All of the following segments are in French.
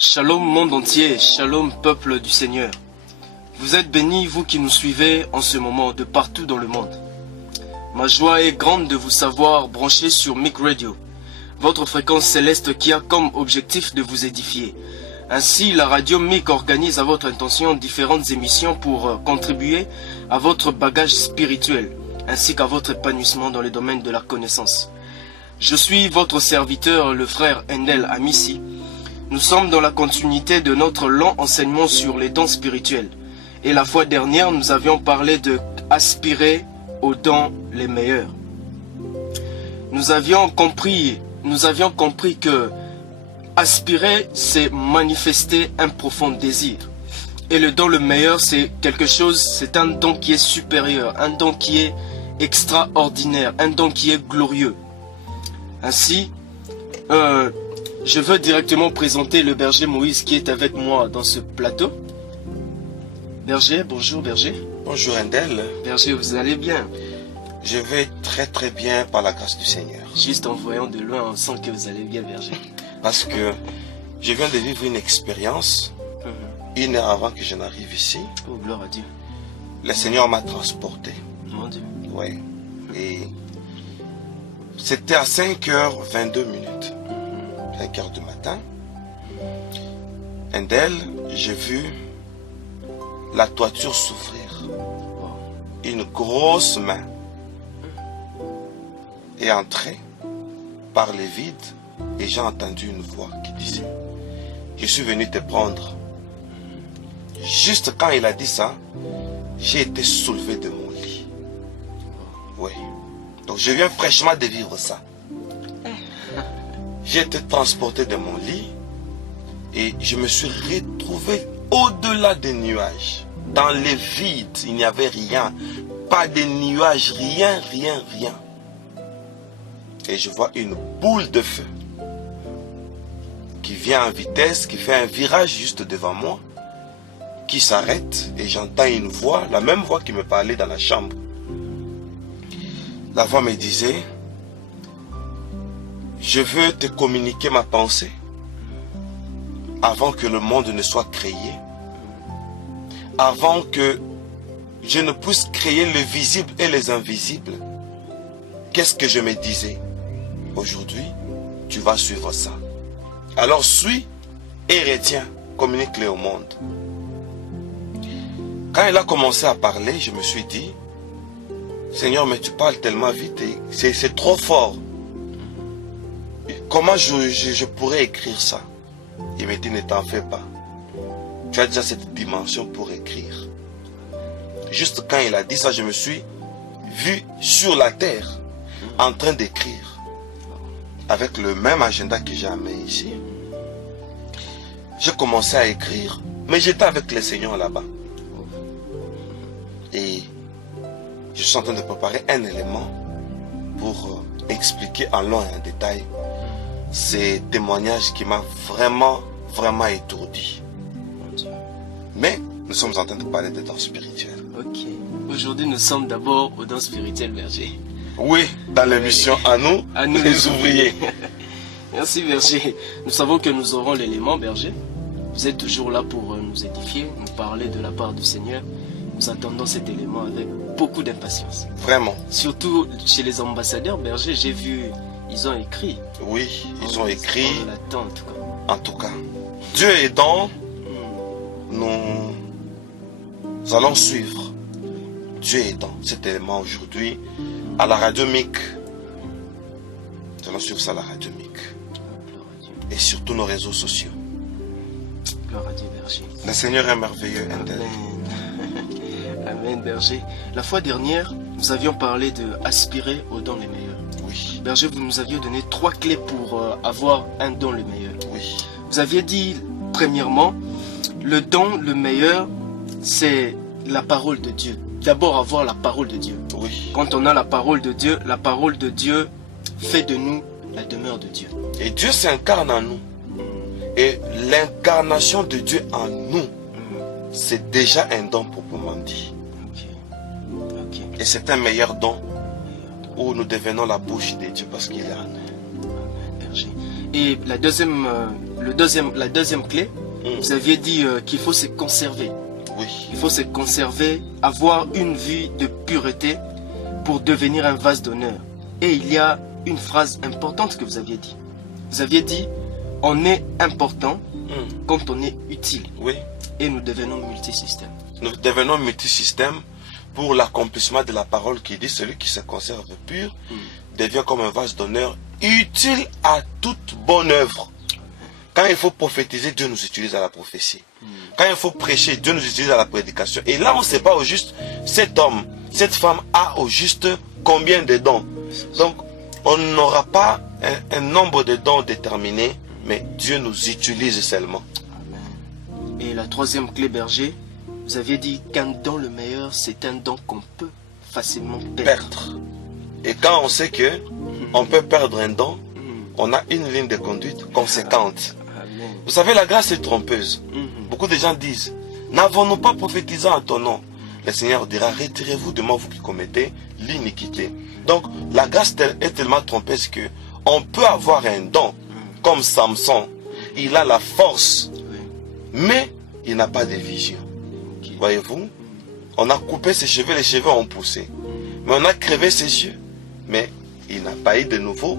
Shalom monde entier, shalom peuple du Seigneur. Vous êtes bénis, vous qui nous suivez en ce moment de partout dans le monde. Ma joie est grande de vous savoir branché sur Mic Radio, votre fréquence céleste qui a comme objectif de vous édifier. Ainsi, la radio Mic organise à votre intention différentes émissions pour contribuer à votre bagage spirituel, ainsi qu'à votre épanouissement dans le domaine de la connaissance. Je suis votre serviteur, le frère Endel Amissi. Nous sommes dans la continuité de notre long enseignement sur les dons spirituels. Et la fois dernière, nous avions parlé de aspirer aux dons les meilleurs. Nous avions compris que aspirer, c'est manifester un profond désir. Et le don le meilleur, c'est c'est un don qui est supérieur, un don qui est extraordinaire, un don qui est glorieux. Ainsi, je veux directement présenter le berger Moïse qui est avec moi dans ce plateau. Berger, bonjour berger. Bonjour Endel. Berger, vous allez bien? Je vais très très bien par la grâce du Seigneur. Juste en voyant de loin, on sent que vous allez bien, berger. Parce que je viens de vivre une expérience, une heure avant que je n'arrive ici. Oh, gloire à Dieu. Le Seigneur m'a transporté. Mon Dieu. Oui. Et c'était à 5h22. 5h du matin. Endel, j'ai vu la toiture s'ouvrir. Une grosse main est entrée par le vide et j'ai entendu une voix qui disait: je suis venu te prendre. Juste quand il a dit ça, j'ai été soulevé de mon lit. Oui. Donc je viens fraîchement de vivre ça. J'ai été transporté de mon lit et je me suis retrouvé au-delà des nuages. Dans les vides, il n'y avait rien. Pas de nuages, rien. Et je vois une boule de feu qui vient en vitesse, qui fait un virage juste devant moi, qui s'arrête et j'entends une voix, la même voix qui me parlait dans la chambre. La voix me disait: je veux te communiquer ma pensée avant que le monde ne soit créé, avant que je ne puisse créer le visible et les invisibles. Qu'est-ce que je me disais? Aujourd'hui, tu vas suivre ça. Alors suis et retiens, communique-le au monde. Quand il a commencé à parler, je me suis dit: Seigneur, mais tu parles tellement vite et c'est trop fort. Comment je pourrais écrire ça? Il m'a dit: ne t'en fais pas. Tu as déjà cette dimension pour écrire. Juste quand il a dit ça, je me suis vu sur la terre en train d'écrire. Avec le même agenda que j'ai amené ici. J'ai commencé à écrire, mais j'étais avec le Seigneur là-bas. Et je suis en train de préparer un élément pour expliquer en long et en détail ces témoignages qui m'a vraiment étourdi. Mais nous sommes en train de parler de dons spirituels. Ok. Aujourd'hui, nous sommes d'abord aux dons spirituels, berger. Oui, dans l'émission à nous les ouvriers. Merci, berger. Nous savons que nous aurons l'élément, berger. Vous êtes toujours là pour nous édifier, nous parler de la part du Seigneur. Nous attendons cet élément avec beaucoup d'impatience. Vraiment. Surtout chez les ambassadeurs, berger, j'ai vu, ils ont écrit. Oui, ils ont écrit. On l'attend, en tout cas. En tout cas, Dieu aidant, nous allons suivre. Dieu aidant, cet élément aujourd'hui à la radio Mic. Nous allons suivre ça à la radio Mic. Et sur tous nos réseaux sociaux. Gloire à Dieu, berger. Le Seigneur est merveilleux. Amen. Amen, berger. La fois dernière, nous avions parlé de aspirer aux dons les meilleurs. Oui. Berger, vous nous aviez donné 3 clés pour avoir un don le meilleur. Oui. Vous aviez dit, premièrement, le don le meilleur, c'est la parole de Dieu. D'abord, avoir la parole de Dieu. Oui. Quand on a la parole de Dieu fait de nous la demeure de Dieu. Et Dieu s'incarne en nous. Et l'incarnation de Dieu en nous, c'est déjà un don proprement dit. Ok. Et c'est un meilleur don où nous devenons la bouche de Dieu parce qu'il est en nous. Berger. Et la deuxième clé, vous aviez dit qu'il faut se conserver. Oui. Il faut se conserver, avoir une vie de pureté pour devenir un vase d'honneur. Et il y a une phrase importante que vous aviez dit. Vous aviez dit, on est important quand on est utile. Oui. Et nous devenons multisystèmes. Nous devenons multisystèmes pour l'accomplissement de la parole qui dit celui qui se conserve pur devient comme un vase d'honneur utile à toute bonne œuvre. Quand il faut prophétiser, Dieu nous utilise à la prophétie. Quand il faut prêcher, Dieu nous utilise à la prédication. Et là, on ne sait pas au juste, cet homme, cette femme a au juste combien de dons. Donc, on n'aura pas un nombre de dons déterminé, mais Dieu nous utilise seulement. Amen. Et la troisième clé, berger, vous aviez dit qu'un don le meilleur, c'est un don qu'on peut facilement perdre. Et quand on sait que on peut perdre un don, on a une ligne de conduite conséquente. Amen. Vous savez, la grâce est trompeuse. Beaucoup de gens disent, n'avons-nous pas prophétisé en ton nom? Le Seigneur dira, retirez-vous de moi, vous qui commettez l'iniquité. Donc, la grâce est tellement trompeuse que on peut avoir un don, comme Samson. Il a la force, mais il n'a pas de vision. Voyez-vous? On a coupé ses cheveux, les cheveux ont poussé. Mais on a crevé ses yeux. Mais il n'a pas eu de nouveaux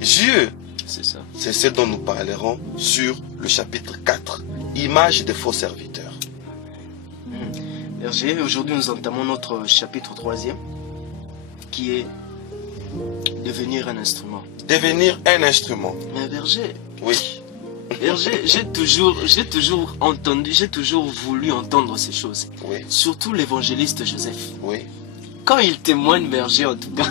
yeux. C'est ça. C'est ce dont nous parlerons sur le chapitre 4. Image des faux serviteurs. Berger, aujourd'hui nous entamons notre chapitre 3e qui est devenir un instrument. Devenir un instrument. Mais berger, Oui. berger, j'ai toujours voulu entendre ces choses. Oui. Surtout l'évangéliste Joseph. Oui. Quand il témoigne, berger, en tout cas,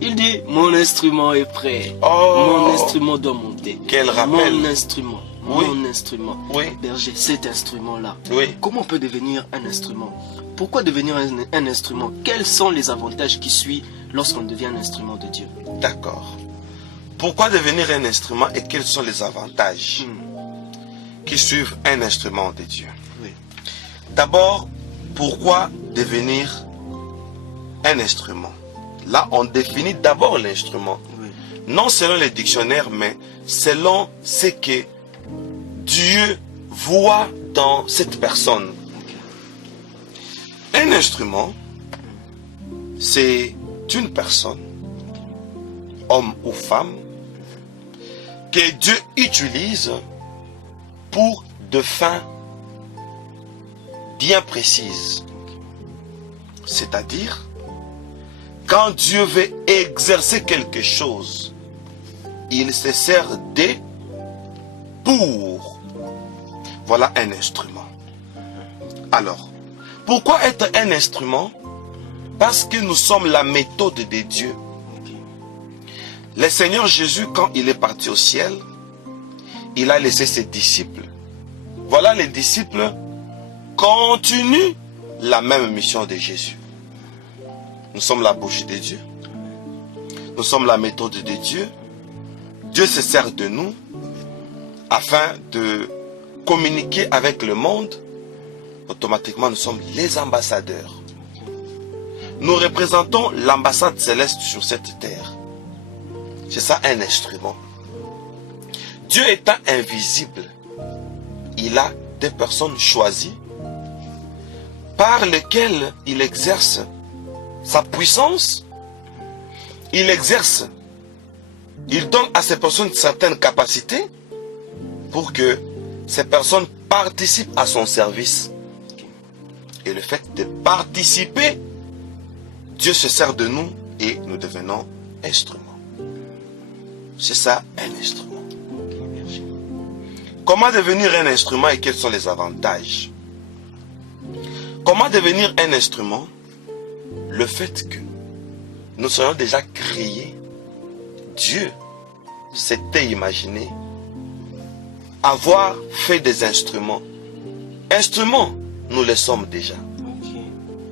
il dit, mon instrument est prêt. Oh. Mon instrument doit monter. Quel rappel. Mon instrument. Oui. Mon instrument. Oui. Berger, cet instrument-là. Oui. Comment on peut devenir un instrument? Pourquoi devenir un instrument? Quels sont les avantages qui suivent lorsqu'on devient un instrument de Dieu? D'accord. Pourquoi devenir un instrument et quels sont les avantages qui suivent un instrument de Dieu? Oui. D'abord, pourquoi devenir un instrument? Là, on définit d'abord l'instrument. Oui. Non selon les dictionnaires, mais selon ce que Dieu voit dans cette personne. Un instrument, c'est une personne, homme ou femme, que Dieu utilise pour de fins bien précises. C'est-à-dire, quand Dieu veut exercer quelque chose, il se sert d'eux pour. Voilà un instrument. Alors, pourquoi être un instrument? Parce que nous sommes la méthode de Dieu. Le Seigneur Jésus, quand il est parti au ciel, il a laissé ses disciples. Voilà, les disciples continuent la même mission de Jésus. Nous sommes la bouche de Dieu. Nous sommes la méthode de Dieu. Dieu se sert de nous afin de communiquer avec le monde. Automatiquement, nous sommes les ambassadeurs. Nous représentons l'ambassade céleste sur cette terre. C'est ça un instrument. Dieu étant invisible, il a des personnes choisies par lesquelles il exerce sa puissance. Il donne à ces personnes certaines capacités pour que ces personnes participent à son service. Et le fait de participer, Dieu se sert de nous et nous devenons instruments. C'est ça un instrument. Comment devenir un instrument et quels sont les avantages? Comment devenir un instrument? Le fait que nous soyons déjà créés, Dieu s'était imaginé avoir fait des instruments. Instruments, nous les sommes déjà.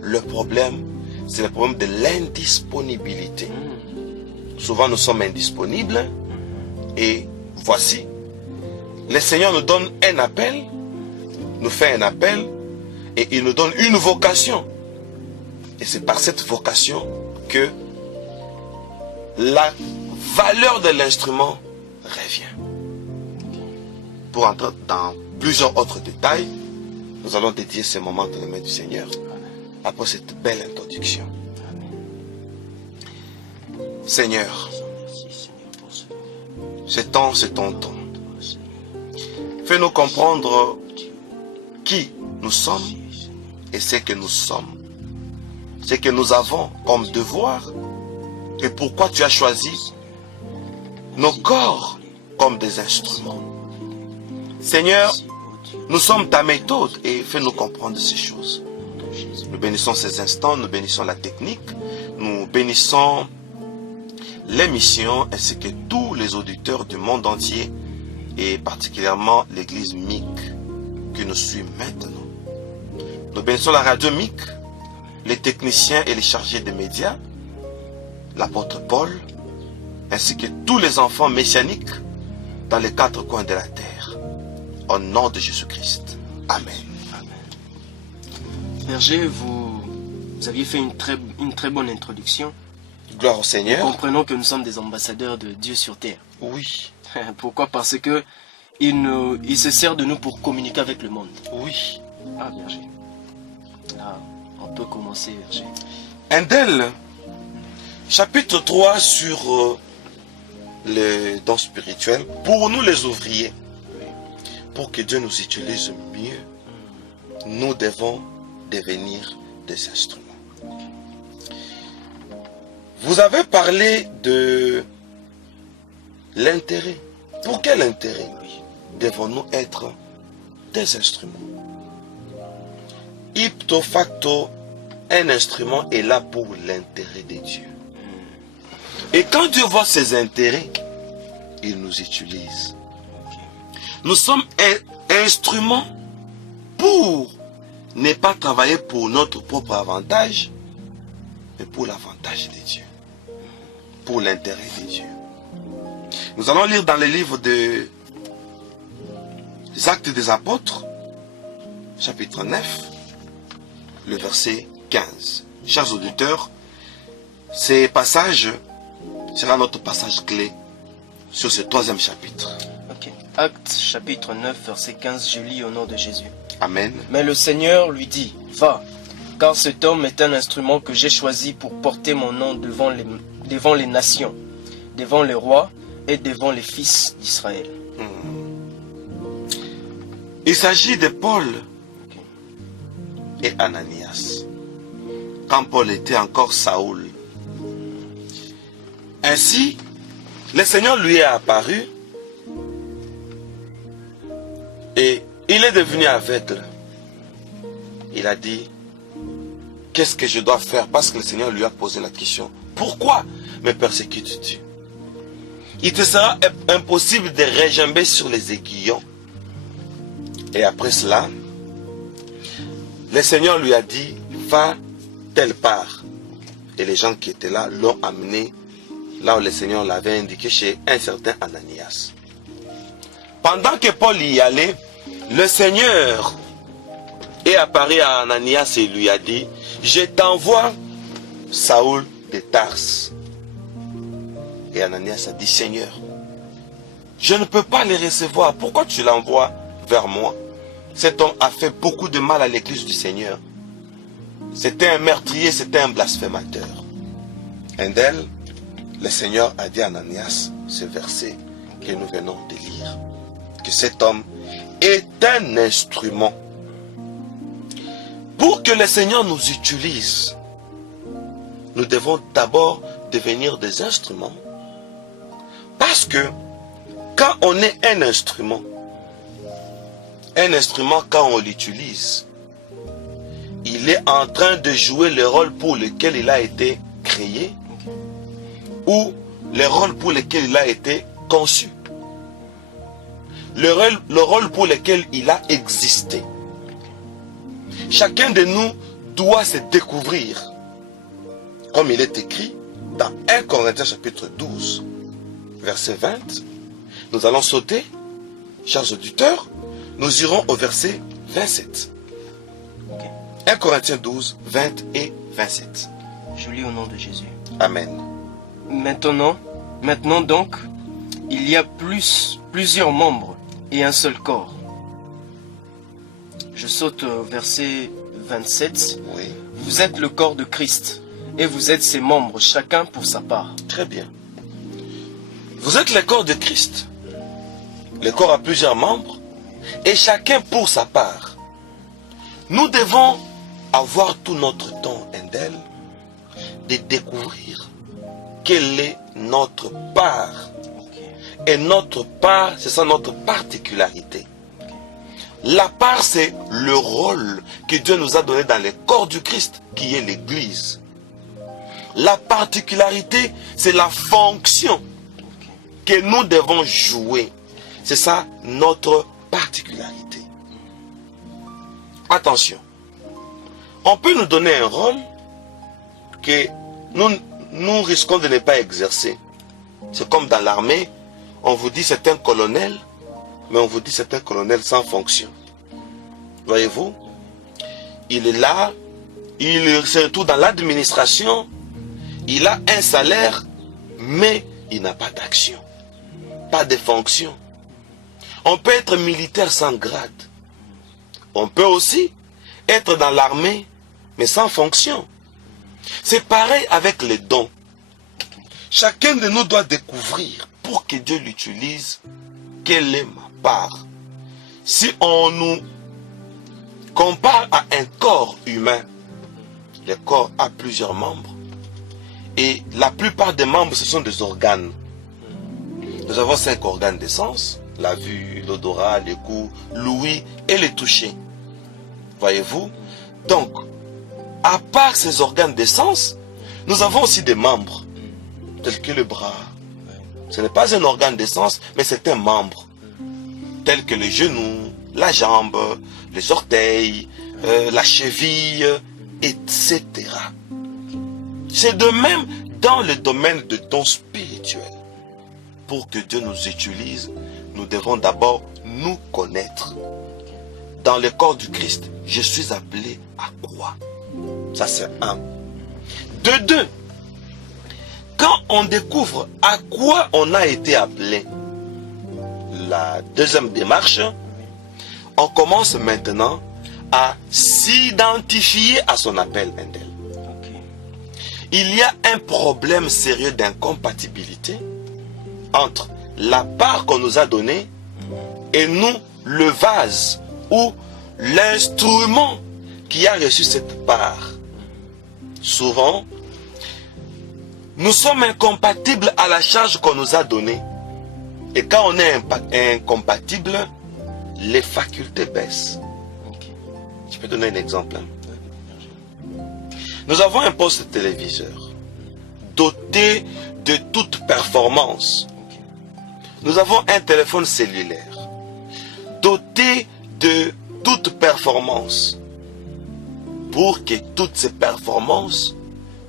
Le problème, c'est le problème de l'indisponibilité. Souvent nous sommes indisponibles et voici, le Seigneur nous donne un appel, nous fait un appel et il nous donne une vocation. Et c'est par cette vocation que la valeur de l'instrument reviens. Pour entrer dans plusieurs autres détails, nous allons dédier ce moment dans les mains du Seigneur après cette belle introduction. Seigneur, ce temps, c'est ton temps. Fais-nous comprendre qui nous sommes et ce que nous sommes. Ce que nous avons comme devoir et pourquoi tu as choisi nos corps comme des instruments. Seigneur, nous sommes ta méthode et fais-nous comprendre ces choses. Nous bénissons ces instants, nous bénissons la technique, nous bénissons l'émission ainsi que tous les auditeurs du monde entier et particulièrement l'église MIC qui nous suit maintenant. Nous bénissons la radio MIC, les techniciens et les chargés des médias, l'apôtre Paul, ainsi que tous les enfants messianiques dans les quatre coins de la terre. Au nom de Jésus-Christ. Amen. Berger, vous aviez fait une très bonne introduction. Gloire au Seigneur. Nous comprenons que nous sommes des ambassadeurs de Dieu sur terre. Oui. Pourquoi? Parce que il se sert de nous pour communiquer avec le monde. Oui. Ah, Berger. Là, on peut commencer, Berger. Indel, chapitre 3 sur les dons spirituels. Pour nous les ouvriers, pour que Dieu nous utilise mieux, nous devons devenir des instruments. Vous avez parlé de l'intérêt. Pour quel intérêt devons-nous être des instruments? Ipto facto, un instrument est là pour l'intérêt de Dieu. Et quand Dieu voit ses intérêts, il nous utilise. Nous sommes un instrument pour ne pas travailler pour notre propre avantage, mais pour l'avantage de Dieu, pour l'intérêt de Dieu. Nous allons lire dans le livre des Actes des Apôtres, chapitre 9, le verset 15. Chers auditeurs, ces passages sera notre passage clé sur ce troisième chapitre. Ok. Actes chapitre 9, verset 15, je lis au nom de Jésus. Amen. Mais le Seigneur lui dit, va, car cet homme est un instrument que j'ai choisi pour porter mon nom devant les nations, devant les rois et devant les fils d'Israël. Il s'agit de Paul et Ananias, quand Paul était encore Saoul. Ainsi, le Seigneur lui est apparu et il est devenu aveugle. Il a dit, qu'est-ce que je dois faire? Parce que le Seigneur lui a posé la question, pourquoi me persécutes-tu? Il te sera impossible de regimber sur les aiguillons. Et après cela, le Seigneur lui a dit, va telle part. Et les gens qui étaient là l'ont amené là où le Seigneur l'avait indiqué, chez un certain Ananias. Pendant que Paul y allait, le Seigneur est apparu à Ananias et lui a dit, je t'envoie Saoul de Tarse. Et Ananias a dit, Seigneur, je ne peux pas les recevoir. Pourquoi tu l'envoies vers moi? Cet homme a fait beaucoup de mal à l'église du Seigneur. C'était un meurtrier, c'était un blasphémateur. Et d'elle, le Seigneur a dit à Ananias ce verset que nous venons de lire. Que cet homme est un instrument. Pour que le Seigneur nous utilise, nous devons d'abord devenir des instruments. Parce que quand on est un instrument quand on l'utilise, il est en train de jouer le rôle pour lequel il a été créé ou le rôle pour lequel il a été conçu. Le rôle pour lequel il a existé. Chacun de nous doit se découvrir, comme il est écrit dans 1 Corinthiens chapitre 12, verset 20. Nous allons sauter, chers auditeurs, nous irons au verset 27. 1 Corinthiens 12, 20 et 27. Je lis au nom de Jésus. Amen. Maintenant donc, il y a plusieurs membres et un seul corps. Je saute au verset 27. Oui, Vous êtes le corps de Christ et vous êtes ses membres, chacun pour sa part. très bien. Vous êtes le corps de Christ. Le corps a plusieurs membres et chacun pour sa part. Nous devons avoir tout notre temps, Endel, de découvrir quelle est notre part. Et notre part, c'est ça notre particularité. La part, c'est le rôle que Dieu nous a donné dans le corps du Christ, qui est l'Église. La particularité, c'est la fonction que nous devons jouer. C'est ça notre particularité. Attention, on peut nous donner un rôle que nous risquons de ne pas exercer. C'est comme dans l'armée, on vous dit c'est un colonel, mais on vous dit c'est un colonel sans fonction. Voyez-vous, il est là, il est surtout dans l'administration, il a un salaire, mais il n'a pas d'action, pas de fonction. On peut être militaire sans grade. On peut aussi être dans l'armée, mais sans fonction. C'est pareil avec les dons. Chacun de nous doit découvrir, pour que Dieu l'utilise, quelle est ma part. Si on nous compare à un corps humain, le corps a plusieurs membres. Et la plupart des membres, ce sont des organes. Nous avons 5 organes de sens. La vue, l'odorat, le goût, l'ouïe et le toucher. Voyez-vous? Donc, à part ces organes de sens, nous avons aussi des membres, tels que le bras. Ce n'est pas un organe de sens, mais c'est un membre. Tel que le genou, la jambe, les orteils, la cheville, etc. C'est de même dans le domaine de dons spirituels. Pour que Dieu nous utilise, nous devons d'abord nous connaître. Dans le corps du Christ, je suis appelé à quoi? Ça c'est 1. De 2, quand on découvre à quoi on a été appelé, la deuxième démarche, on commence maintenant à s'identifier à son appel, Endel. Il y a un problème sérieux d'incompatibilité entre la part qu'on nous a donnée et nous, le vase ou l'instrument qui a reçu cette part. Souvent, nous sommes incompatibles à la charge qu'on nous a donnée. Et quand on est incompatible, les facultés baissent. Je peux donner un exemple. Nous avons un poste téléviseur doté de toute performance. Nous avons un téléphone cellulaire doté de toute performance. Pour que toutes ces performances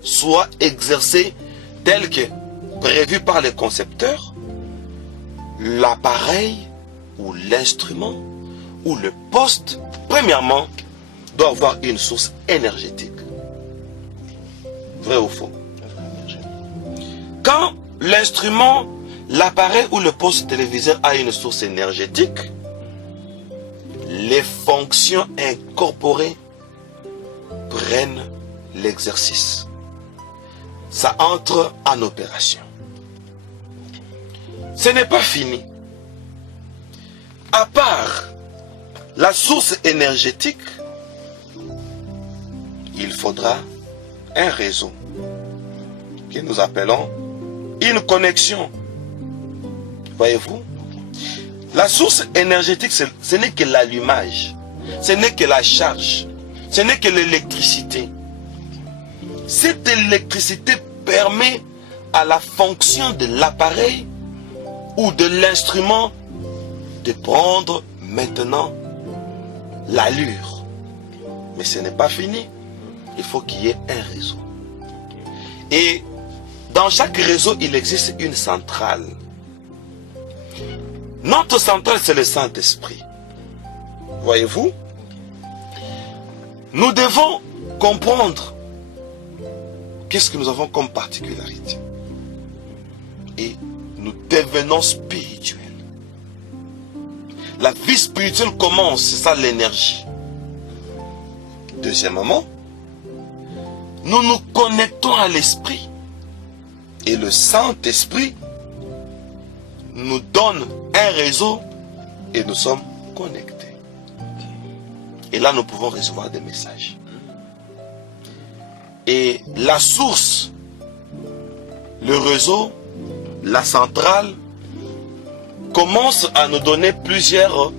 soient exercées telles que prévues par les concepteurs, l'appareil ou l'instrument ou le poste, premièrement, doit avoir une source énergétique. Vrai ou faux? Quand l'instrument, l'appareil ou le poste téléviseur a une source énergétique, les fonctions incorporées prennent l'exercice. Ça entre en opération. Ce n'est pas fini. À part la source énergétique, il faudra un réseau que nous appelons une connexion. Voyez-vous? La source énergétique, ce n'est que l'allumage, ce n'est que la charge, ce n'est que l'électricité. Cette électricité permet à la fonction de l'appareil ou de l'instrument de prendre maintenant l'allure. Mais ce n'est pas fini. Il faut qu'il y ait un réseau. Et dans chaque réseau, il existe une centrale. Notre centrale, c'est le Saint-Esprit. Voyez-vous? Nous devons comprendre qu'est-ce que nous avons comme particularité. Et nous devenons spirituels. La vie spirituelle commence, c'est ça l'énergie. Deuxièmement, nous nous connectons à l'Esprit. Et le Saint-Esprit nous donne un réseau et nous sommes connectés. Et là, nous pouvons recevoir des messages. Et la source, le réseau, la centrale, commence à nous donner plusieurs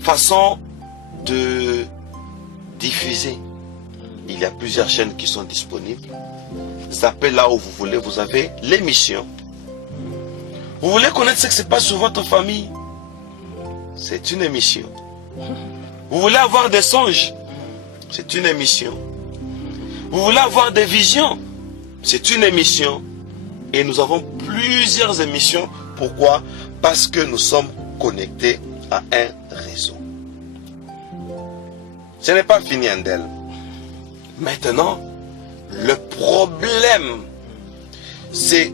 façons de diffuser. Il y a plusieurs chaînes qui sont disponibles. Zappez là où vous voulez, vous avez l'émission. Vous voulez connaître ce qui se passe sur votre famille? C'est une émission. Vous voulez avoir des songes? C'est une émission. Vous voulez avoir des visions? C'est une émission. Et nous avons plusieurs émissions. Pourquoi? Parce que nous sommes connectés à un réseau. Ce n'est pas fini, Andel. Maintenant, le problème, c'est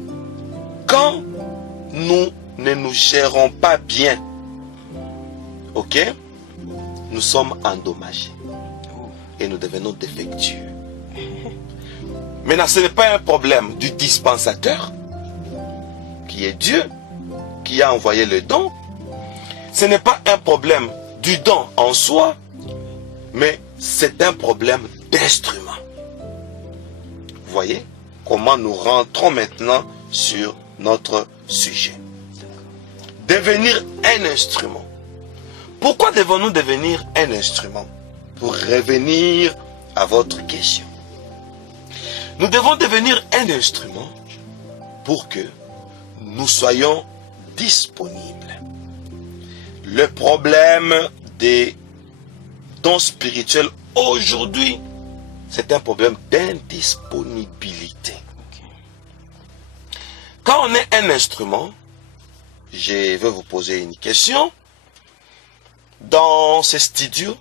quand nous ne nous gérons pas bien, ok, nous sommes endommagés et nous devenons défectueux. Maintenant, ce n'est pas un problème du dispensateur, qui est Dieu, qui a envoyé le don. Ce n'est pas un problème du don en soi, mais c'est un problème d'instrument. Vous voyez comment nous rentrons maintenant sur notre sujet. Devenir un instrument. Pourquoi devons-nous devenir un instrument? Pour revenir à votre question. Nous devons devenir un instrument pour que nous soyons disponibles. Le problème des dons spirituels aujourd'hui, c'est un problème d'indisponibilité. Quand on est un instrument, je vais vous poser une question. Dans ce studio,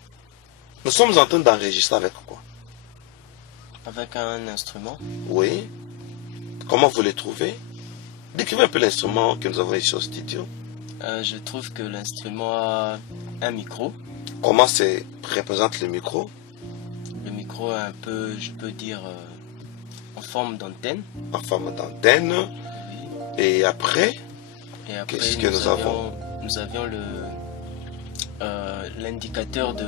nous sommes en train d'enregistrer avec quoi? Avec un instrument. Oui. Comment vous le trouvez? Décrivez un peu l'instrument que nous avons ici au studio. Je trouve que l'instrument a un micro. Comment ça représente le micro? Le micro est un peu, je peux dire, en forme d'antenne. En forme d'antenne. Oui. Et après, qu'est-ce que nous avons? Nous avions l'indicateur de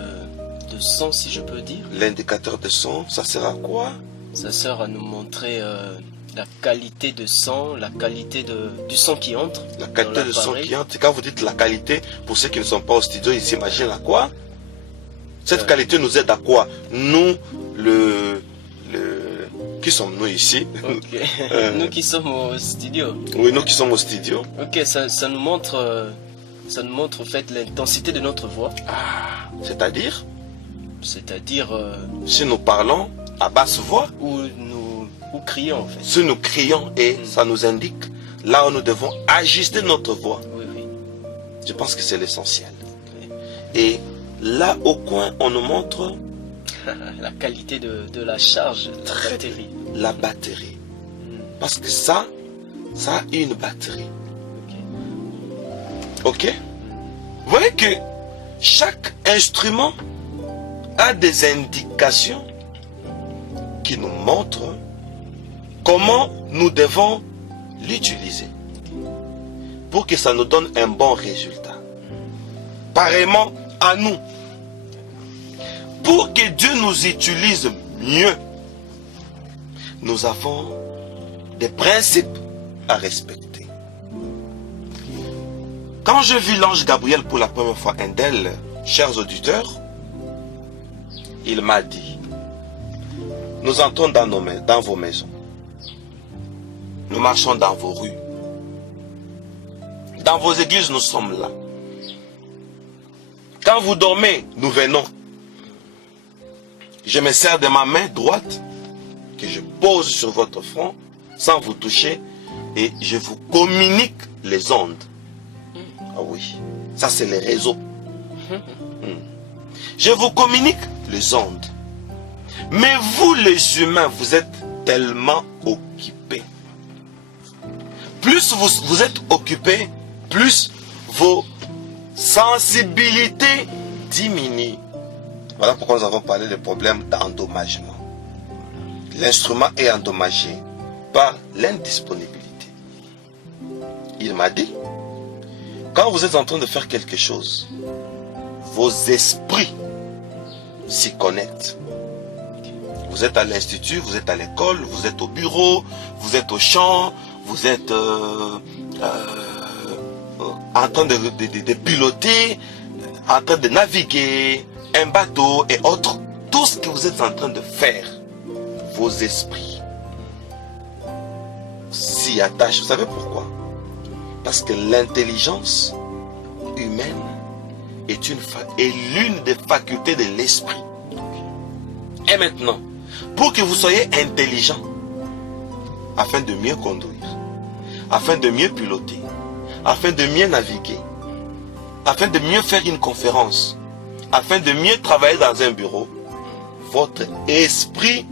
son, si je peux dire. L'indicateur de son, ça sert à quoi? Ça sert à nous montrer la qualité de son, la qualité du son qui entre. La qualité de son qui entre. Quand vous dites la qualité, pour ceux qui ne sont pas au studio, ils s'imaginent à quoi? Cette qualité nous aide à quoi? Nous, qui sommes-nous ici? Okay. Nous qui sommes au studio. Oui, nous qui sommes au studio. Ok, ça nous montre en fait l'intensité de notre voix. Ah, c'est-à-dire? C'est-à-dire... si nous parlons à basse voix? Ou crions en fait. Si nous crions et ça nous indique là où nous devons ajuster notre voix. Oui, oui. Je pense que c'est l'essentiel. Oui. Et là au coin, on nous montre... la qualité de la charge, de la batterie. La batterie. Parce que ça a une batterie. Ok? Vous voyez que chaque instrument a des indications qui nous montrent comment nous devons l'utiliser pour que ça nous donne un bon résultat. Pareillement à nous. Pour que Dieu nous utilise mieux, nous avons des principes à respecter. Quand je vis l'ange Gabriel pour la première fois, Andel, chers auditeurs, il m'a dit, nous entrons dans vos maisons, nous marchons dans vos rues, dans vos églises, nous sommes là. Quand vous dormez, nous venons. Je me sers de ma main droite que je pose sur votre front sans vous toucher et je vous communique les ondes. Ah oui, ça c'est les réseaux. Je vous communique les ondes. Mais vous les humains, vous êtes tellement occupés. plus vous êtes occupé, plus vos sensibilités diminuent. Voilà pourquoi nous avons parlé des problèmes d'endommagement. L'instrument est endommagé par l'indisponibilité. Il m'a dit, quand vous êtes en train de faire quelque chose, vos esprits s'y connectent. Vous êtes à l'institut, vous êtes à l'école, vous êtes au bureau, vous êtes au champ, vous êtes en train de piloter, en train de naviguer un bateau et autres. Tout ce que vous êtes en train de faire, vos esprits s'y attachent. Vous savez pourquoi? Parce que l'intelligence humaine est l'une des facultés de l'esprit. Et maintenant, pour que vous soyez intelligent, afin de mieux conduire, afin de mieux piloter, afin de mieux naviguer, afin de mieux faire une conférence, afin de mieux travailler dans un bureau, votre esprit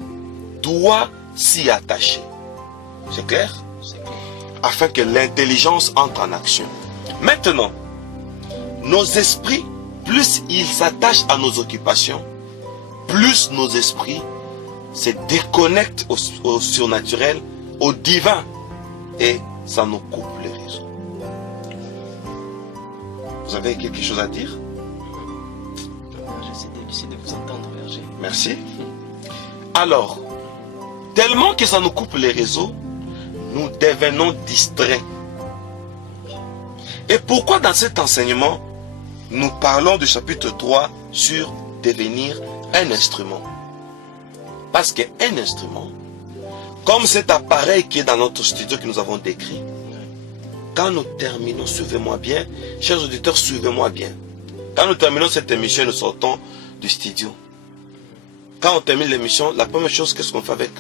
doit s'y attacher. C'est clair? C'est clair. Afin que l'intelligence entre en action. Maintenant, nos esprits, plus ils s'attachent à nos occupations, plus nos esprits se déconnectent au surnaturel, au divin, et ça nous coupe les réseaux. Vous avez quelque chose à dire? J'essaie de vous entendre, Berger. Merci. Alors, tellement que ça nous coupe les réseaux, nous devenons distraits. Et pourquoi dans cet enseignement, nous parlons du chapitre 3 sur devenir un instrument? Parce qu'un instrument, comme cet appareil qui est dans notre studio que nous avons décrit, quand nous terminons, suivez-moi bien, chers auditeurs, suivez-moi bien. Quand nous terminons cette émission, nous sortons du studio. Quand on termine l'émission, la première chose, qu'est-ce qu'on fait avec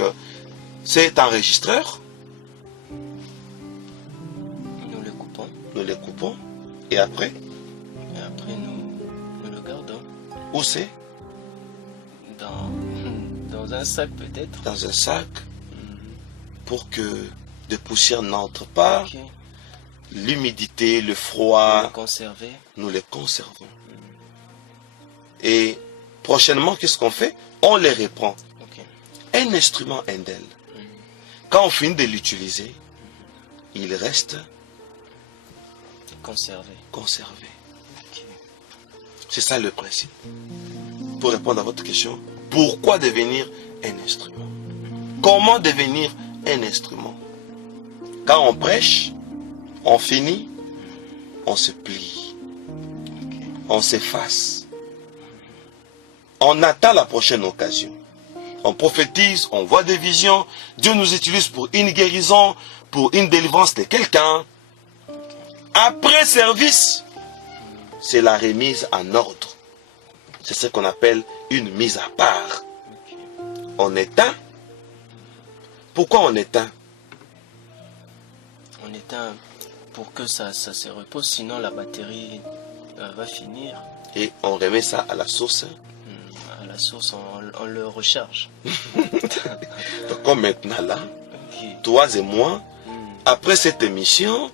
cet enregistreur? Nous le coupons. Nous le coupons. Et après? Et après, nous le gardons. Où c'est? Dans un sac peut-être. Dans un sac. Pour que de poussière n'entre pas. Ok. L'humidité, le froid. Conserver. Nous les conservons. Et prochainement, qu'est-ce qu'on fait? On les reprend. Ok. Un instrument Handel, quand on finit de l'utiliser, il reste Conserver. conservé. Ok. C'est ça le principe. Pour répondre à votre question, pourquoi devenir un instrument? Comment devenir un instrument? Quand on prêche, on finit, on se plie, on s'efface. On attend la prochaine occasion. On prophétise, on voit des visions. Dieu nous utilise pour une guérison, pour une délivrance de quelqu'un. Après service, c'est la remise en ordre. C'est ce qu'on appelle une mise à part. On éteint. Pourquoi on éteint? On éteint pour que ça se repose, sinon la batterie va finir. Et on remet ça à la source. À la source, on le recharge. Donc comme maintenant là, Ok. toi et moi, après cette émission,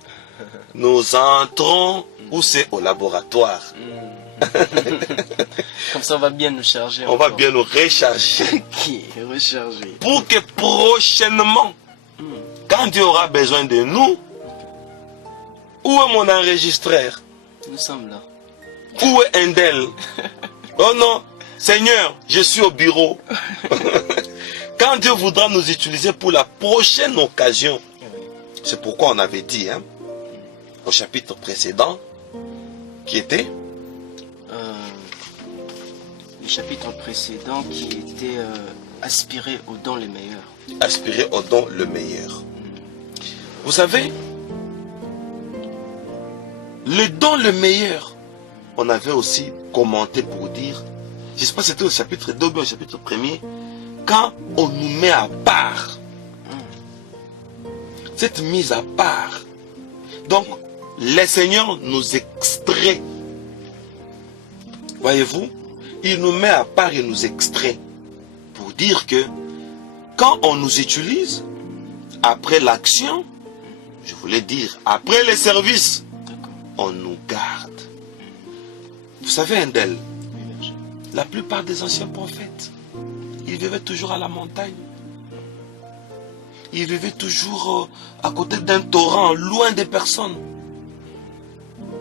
nous entrons où c'est au laboratoire. Comme ça, on va bien nous charger. On va encore. bien nous recharger. Ok, recharger. Pour que prochainement, quand Dieu aura besoin de nous, où est mon enregistreur? Nous sommes là. Où est Handel? Oh non, Seigneur, je suis au bureau. Quand Dieu voudra nous utiliser pour la prochaine occasion, c'est pourquoi on avait dit, au chapitre précédent, qui était le chapitre précédent qui était aspiré aux dons les meilleurs. aspirer au don le meilleur. Vous savez, le don le meilleur, on avait aussi commenté pour dire, je ne sais pas si c'était au chapitre 2 ou au chapitre 1er, quand on nous met à part, cette mise à part, donc le Seigneur nous extrait, voyez-vous, il nous met à part et nous extrait, pour dire que quand on nous utilise, après l'action, Je voulais dire, après les services, D'accord. on nous garde. Vous savez, Endel, Oui, berger. la plupart des anciens prophètes, ils vivaient toujours à la montagne. Ils vivaient toujours à côté d'un torrent, loin des personnes.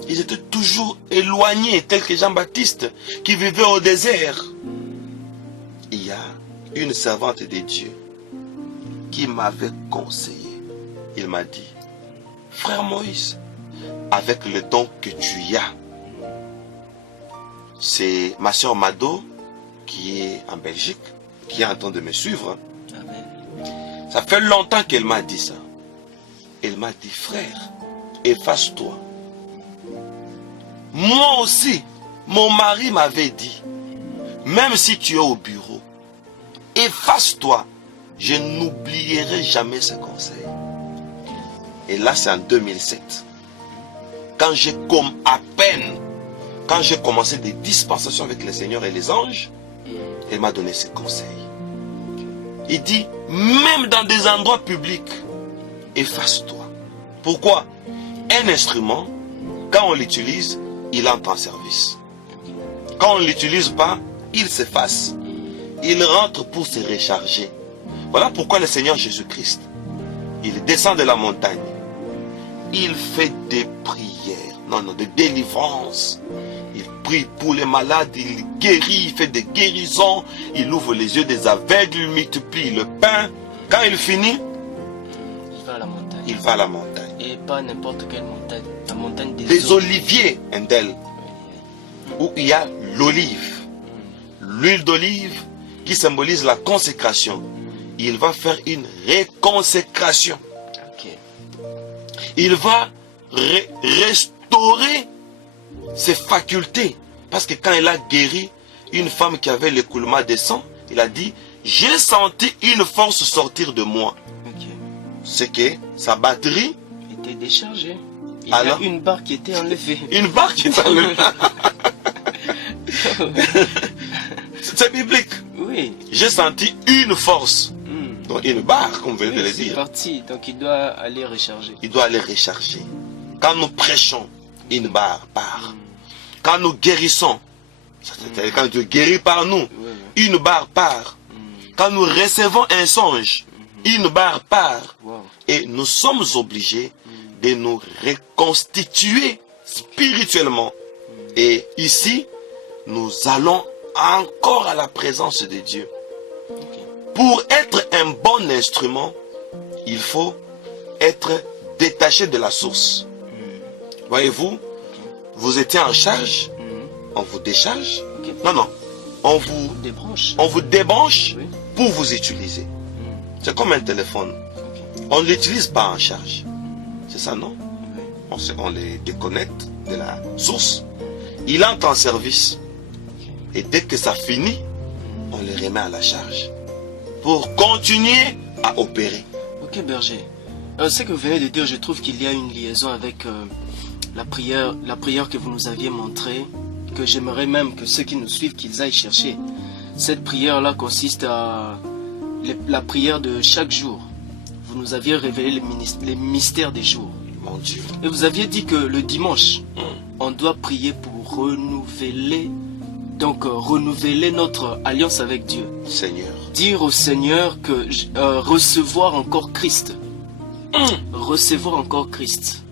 Ils étaient toujours éloignés, tels que Jean-Baptiste, qui vivait au désert. Il y a une servante de Dieu qui m'avait conseillé. Il m'a dit, frère Moïse, avec le don que tu as, c'est ma soeur Mado qui est en Belgique, qui est en train de me suivre. Amen. Ça fait longtemps qu'elle m'a dit ça. Elle m'a dit, frère, efface-toi. Moi aussi, mon mari m'avait dit, même si tu es au bureau, efface-toi. Je n'oublierai jamais ce conseil. Et là, c'est en 2007. Quand j'ai commencé des dispensations avec les seigneurs et les anges, elle m'a donné ce conseil. Il dit, même dans des endroits publics, efface-toi. Pourquoi? Un instrument, quand on l'utilise, il entre en service. Quand on ne l'utilise pas, il s'efface. Il rentre pour se recharger. Voilà pourquoi le Seigneur Jésus-Christ, il descend de la montagne. Il fait des prières, de délivrance. Il prie pour les malades, il guérit, il fait des guérisons. Il ouvre les yeux des aveugles, il multiplie le pain. Quand il finit, Il va à la montagne. il va à la montagne. Et pas n'importe quelle montagne. La montagne Des oliviers, Endel, où il y a l'olive. L'huile d'olive qui symbolise la consécration. Il va faire une réconsécration. Ok. Il va restaurer ses facultés. Parce que quand il a guéri une femme qui avait l'écoulement de sang, il a dit, j'ai senti une force sortir de moi. Ok. C'est que sa batterie, Était déchargé. Il Alors y a une barre qui était enlevée. une barre qui s'enlève. C'est biblique. Oui. J'ai senti une force. Hmm. Donc une barre, comme vous venez de Oui, le c'est dire. parti. Donc il doit aller recharger. Il doit aller recharger. Quand nous prêchons, une barre part. Quand nous guérissons, c'est-à-dire quand Dieu guérit par nous, Oui. une barre part. Quand nous recevons un songe, une barre part. Wow. Et nous sommes obligés de nous reconstituer spirituellement. Et ici, nous allons encore à la présence de Dieu. Pour être un bon instrument, il faut être détaché de la source. Voyez-vous, vous étiez en charge, on vous décharge. Ok. Non, on Des branches. vous débranche Oui. pour vous utiliser. C'est comme un téléphone. Ok. On ne l'utilise pas en charge. C'est ça, non? Oui. On les déconnecte de la source. Il entre en service. Et dès que ça finit, on les remet à la charge. Pour continuer à opérer. Ok, berger. Ce que vous venez de dire, je trouve qu'il y a une liaison avec la prière que vous nous aviez montrée, que j'aimerais même que ceux qui nous suivent, qu'ils aillent chercher. Cette prière-là consiste à la prière de chaque jour. Vous nous aviez révélé les mystères des jours. Mon Dieu. Et vous aviez dit que le dimanche, on doit prier pour renouveler notre alliance avec Dieu. Seigneur. Dire au Seigneur que recevoir encore Christ. Recevoir encore Christ.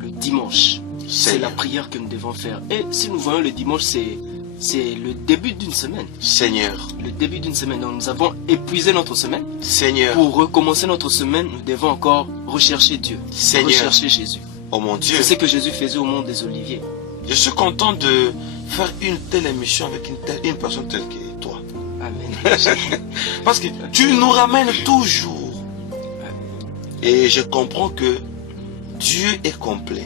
Le dimanche. C'est la Seigneur. prière que nous devons faire. Et si nous voyons le dimanche, c'est le début d'une semaine. Seigneur. Le début d'une semaine. Donc nous avons épuisé notre semaine. Seigneur. Pour recommencer notre semaine, nous devons encore rechercher Dieu. Seigneur. Rechercher Jésus. Oh mon Dieu. C'est ce que Jésus faisait au monde des Oliviers. Je suis content de faire une telle émission avec une personne telle que toi. Amen. Parce que tu nous ramènes toujours. Et je comprends que Dieu est complet.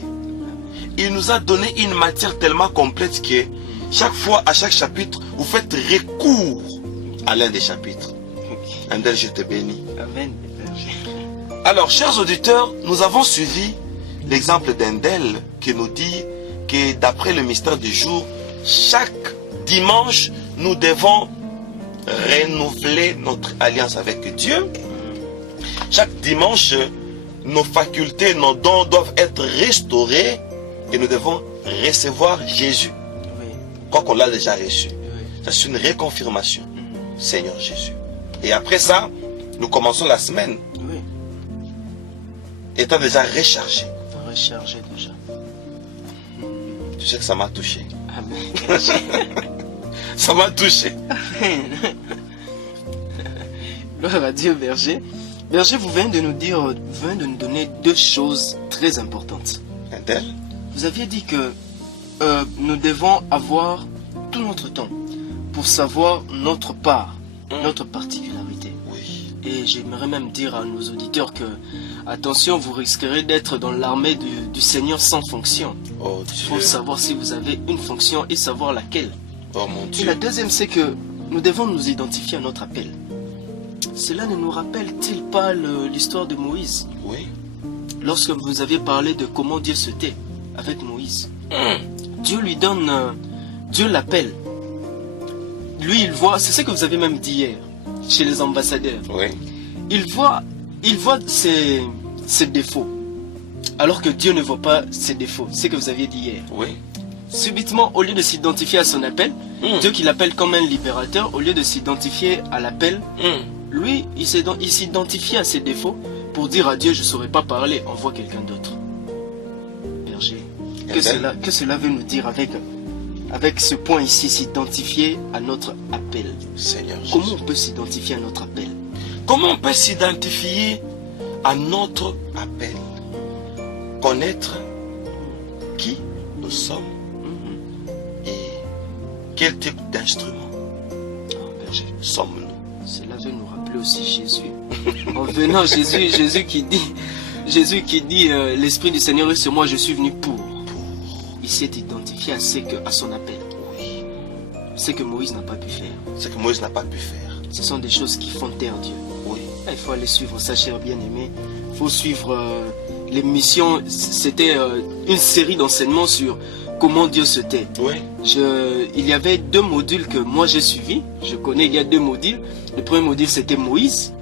Il nous a donné une matière tellement complète que chaque fois, à chaque chapitre, vous faites recours à l'un des chapitres. Andel, je te bénis. Amen. Alors, chers auditeurs, nous avons suivi l'exemple d'Endel qui nous dit que d'après le mystère du jour, chaque dimanche, nous devons renouveler notre alliance avec Dieu. Chaque dimanche, nos facultés, nos dons doivent être restaurés et nous devons recevoir Jésus. Oui. Quoi qu'on l'a déjà reçu. Oui. Ça, c'est une réconfirmation. Seigneur Jésus. Et après ça, nous commençons la semaine Oui. étant déjà rechargés. Recharger déjà. Tu sais que ça m'a touché. Amen. Ça m'a touché. Gloire à Dieu, berger. Berger, vous venez de nous dire, vous venez de nous donner deux choses très importantes. Un tel? Vous aviez dit que nous devons avoir tout notre temps pour savoir notre part, notre particularité. Oui. Et j'aimerais même dire à nos auditeurs que, attention, vous risquerez d'être dans l'armée du Seigneur sans fonction. Oh Il Dieu. faut savoir si vous avez une fonction et savoir laquelle. Oh mon Et Dieu. la deuxième, c'est que nous devons nous identifier à notre appel. Cela ne nous rappelle-t-il pas l'histoire de Moïse? Oui. Lorsque vous avez parlé de comment Dieu se tait avec Moïse, Dieu lui donne, Dieu l'appelle. Lui, il voit, c'est ce que vous avez même dit hier, chez les ambassadeurs. Oui. Il voit ses défauts, alors que Dieu ne voit pas ses défauts. C'est ce que vous aviez dit hier. Oui. Subitement, au lieu de s'identifier à son appel, Dieu qui l'appelle comme un libérateur, au lieu de s'identifier à l'appel, lui, il s'identifie à ses défauts pour dire à Dieu, je ne saurais pas parler, envoie quelqu'un d'autre. Berger, que cela veut nous dire avec ce point ici, s'identifier à notre appel. Seigneur Jésus. Comment on peut s'identifier à notre appel? Comment on peut s'identifier à notre appel? Connaître qui nous sommes et quel type d'instrument Berger, sommes-nous. cela veut nous rappeler aussi Jésus. En venant, Jésus qui dit l'Esprit du Seigneur est sur moi, je suis venu pour. Il s'est identifié à son appel. Ce que Moïse n'a pas pu faire. Ce que Moïse n'a pas pu faire. Ce sont des choses qui font taire Dieu. Oui. Il faut aller suivre ça, cher bien-aimé. Il faut suivre l'émission. C'était une série d'enseignements sur comment Dieu se tait. Oui. Il y avait deux modules que moi j'ai suivis. Je connais, il y a deux modules. Le premier module c'était Moïse.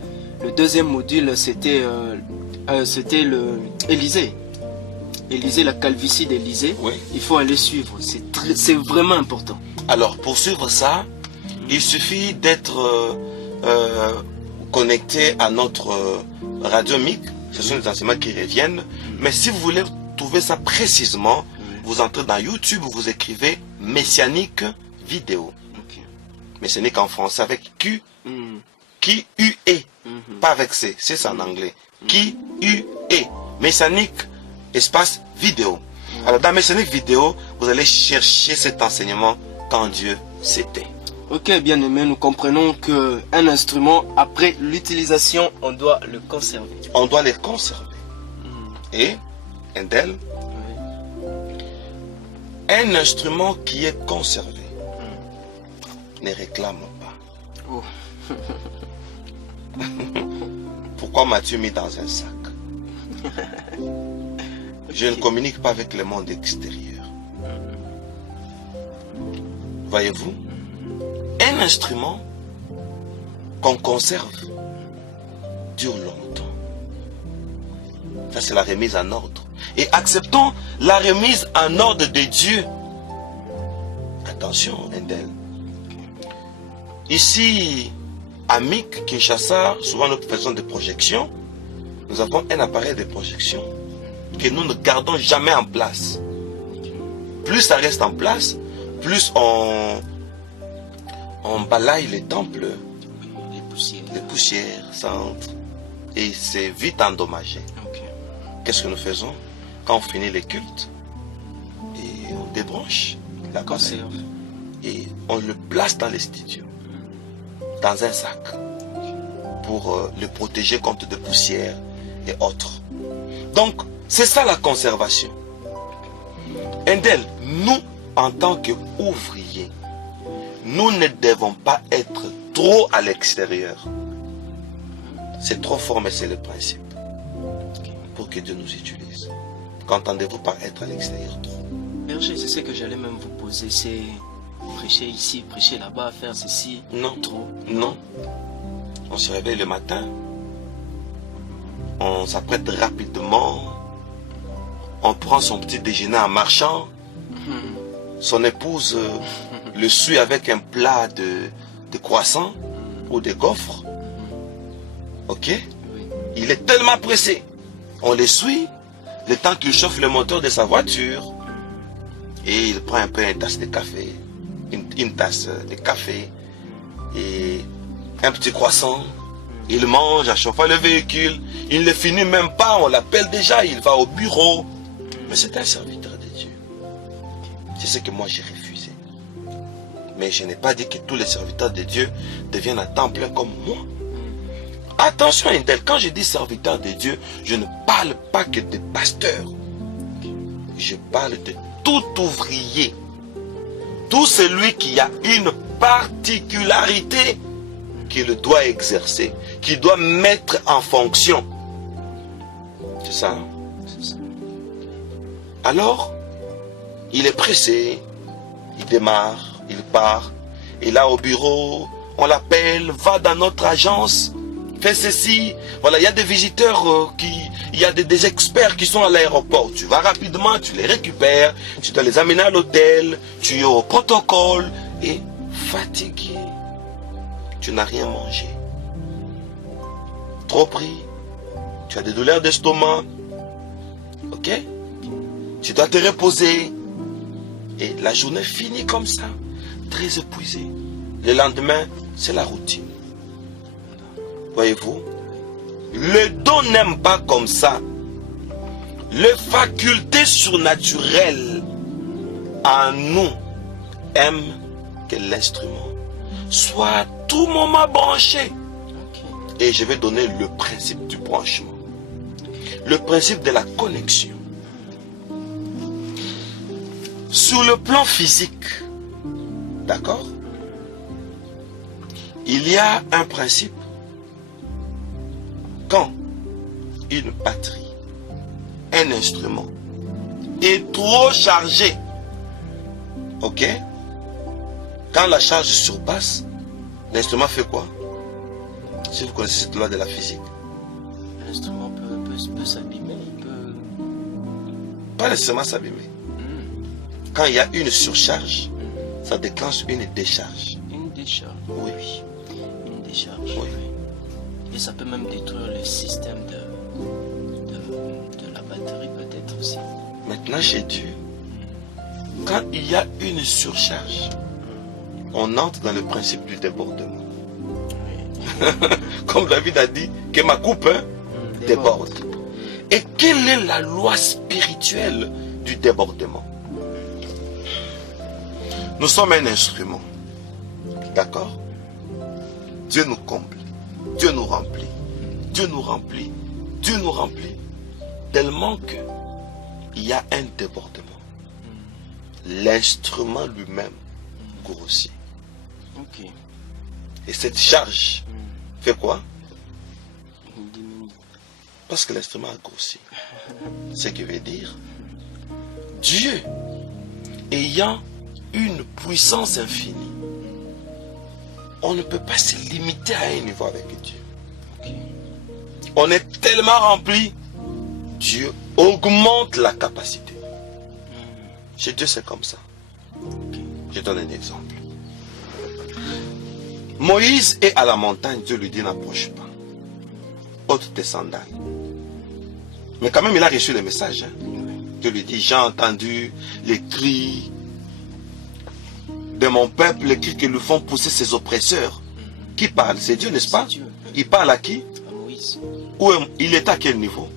Le deuxième module c'était Élisée. Élisée, la calvitie d'Élisée. Oui. Il faut aller suivre. C'est vraiment important. Alors, pour suivre ça, il suffit d'être connecté à notre radio MIC. Ce sont des enseignements qui reviennent. Mais si vous voulez trouver ça précisément, vous entrez dans YouTube, vous écrivez Messianique vidéo. Ok. Messianique en français avec Q, Mm. Q-U-E. Mhm. Pas avec C, c'est ça en anglais. Q-U-E. Messianique, espace vidéo. Alors dans Messianique vidéo, vous allez chercher cet enseignement quand Dieu s'était. Ok, bien aimé, nous comprenons qu'un instrument, après l'utilisation, on doit le conserver. On doit les conserver. Et, Endel, un instrument qui est conservé ne réclame pas. Oh. Pourquoi m'as-tu mis dans un sac? Je ne communique pas avec le monde extérieur. Voyez-vous, un instrument qu'on conserve dure longtemps. Ça, c'est la remise en ordre. Et acceptons la remise en ordre de Dieu. Attention, Endel. Ici, à MIC, Kinshasa, souvent nous faisons des projections. Nous avons un appareil de projection que nous ne gardons jamais en place. Plus ça reste en place, plus on balaye les temples, les poussières, ça entre. Et c'est vite endommagé. Ok. Qu'est-ce que nous faisons? Quand on finit les cultes, et on débranche la conserve et on le place dans les studios, dans un sac, pour le protéger contre des poussières et autres. Donc, c'est ça la conservation. Endel, nous, en tant qu'ouvriers, nous ne devons pas être trop à l'extérieur. C'est trop fort, mais c'est le principe. Pour que Dieu nous utilise. Qu'entendez-vous par être à l'extérieur trop? Berger, c'est ce que j'allais même vous poser. C'est prêcher ici, prêcher là-bas, faire ceci. Non. Trop. Non. On se réveille le matin. On s'apprête rapidement. On prend son petit déjeuner en marchant. Son épouse le suit avec un plat de croissants ou de gaufres. Ok? Il est tellement pressé. On les suit le temps qu'il chauffe le moteur de sa voiture. Et il prend un peu une tasse de café. Une tasse de café. Et un petit croissant. Il mange en chauffant le véhicule. Il ne le finit même pas. On l'appelle déjà. Il va au bureau. Mais c'est un serviteur de Dieu. C'est ce que moi j'ai refusé. Mais je n'ai pas dit que tous les serviteurs de Dieu deviennent à temps plein comme moi. Attention, Intel, quand je dis serviteur de Dieu, je ne parle pas que de pasteurs. Je parle de tout ouvrier. Tout celui qui a une particularité qu'il doit exercer, qu'il doit mettre en fonction. C'est ça, hein? C'est ça. Alors, il est pressé, il démarre, il part, et là au bureau, on l'appelle, va dans notre agence, fais ceci. Voilà, il y a des visiteurs, il y a des experts qui sont à l'aéroport. Tu vas rapidement, tu les récupères, tu dois les amener à l'hôtel, tu es au protocole, et fatigué, tu n'as rien mangé. Trop pris, tu as des douleurs d'estomac, ok? Tu dois te reposer. Et la journée finit comme ça, très épuisée. Le lendemain, c'est la routine. Voyez-vous? Le don n'aime pas comme ça. Les facultés surnaturelles en nous aiment que l'instrument soit à tout moment branché. Et je vais donner le principe du branchement. Le principe de la connexion. Sur le plan physique, d'accord? Il y a un principe. Quand une batterie, un instrument est trop chargé, ok? Quand la charge surpasse, l'instrument fait quoi? Si vous connaissez cette loi de la physique. L'instrument peut s'abîmer, il peut... Pas nécessairement s'abîmer. Quand il y a une surcharge, ça déclenche une décharge. Une décharge. Oui. Une décharge. Oui. Et ça peut même détruire le système de la batterie peut-être aussi. Maintenant chez Dieu, quand il y a une surcharge, on entre dans le principe du débordement. Comme David a dit, que ma coupe déborde. Et quelle est la loi spirituelle du débordement? Nous sommes un instrument. D'accord? Dieu nous comble. Dieu nous remplit. Dieu nous remplit. Dieu nous remplit. Tellement que il y a un débordement. L'instrument lui-même grossit. Ok. Et cette charge fait quoi? Il diminue. Parce que l'instrument a grossi. Ce qui veut dire, Dieu ayant une puissance infinie, on ne peut pas se limiter à un niveau avec Dieu. Ok. On est tellement rempli, Dieu augmente la capacité. Chez Dieu, c'est comme ça. Je donne un exemple. Moïse est à la montagne, Dieu lui dit n'approche pas. Ôte tes sandales. Mais quand même, il a reçu le message. Hein. Dieu lui dit, j'ai entendu les cris de mon peuple, les cris que lui font pousser ses oppresseurs. Qui parle? C'est Dieu, n'est-ce pas? Dieu. Il parle à qui? À Moïse. Il est à quel niveau?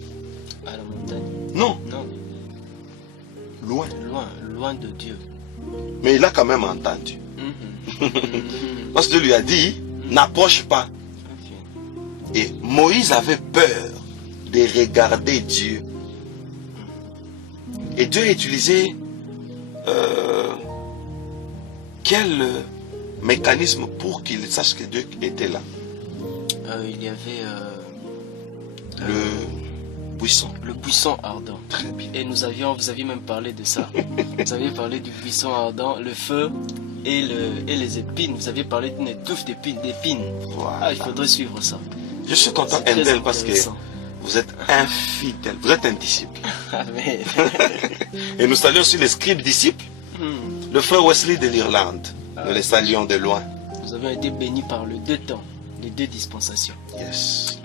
À la montagne. Non, Non, loin. loin de Dieu. Mais il a quand même entendu. Parce que Dieu lui a dit, n'approche pas. Ok. Et Moïse avait peur de regarder Dieu. Et Dieu a utilisé quel mécanisme pour qu'il sache que Dieu était là? Il y avait Le buisson. le buisson ardent. Très bien. Et vous aviez même parlé de ça. Vous aviez parlé du buisson ardent, le feu et les épines. Vous aviez parlé d'une étouffe d'épines. Voilà. Ah, il faudrait suivre ça. Je suis content, C'est très Endel, parce que intéressant. vous êtes infidèle, vous êtes un disciple. Amen. Et nous saluons aussi les scribes disciples, le frère Wesley de l'Irlande. Nous les saluons de loin. Nous avons été bénis par le deux temps, les deux dispensations. Yes.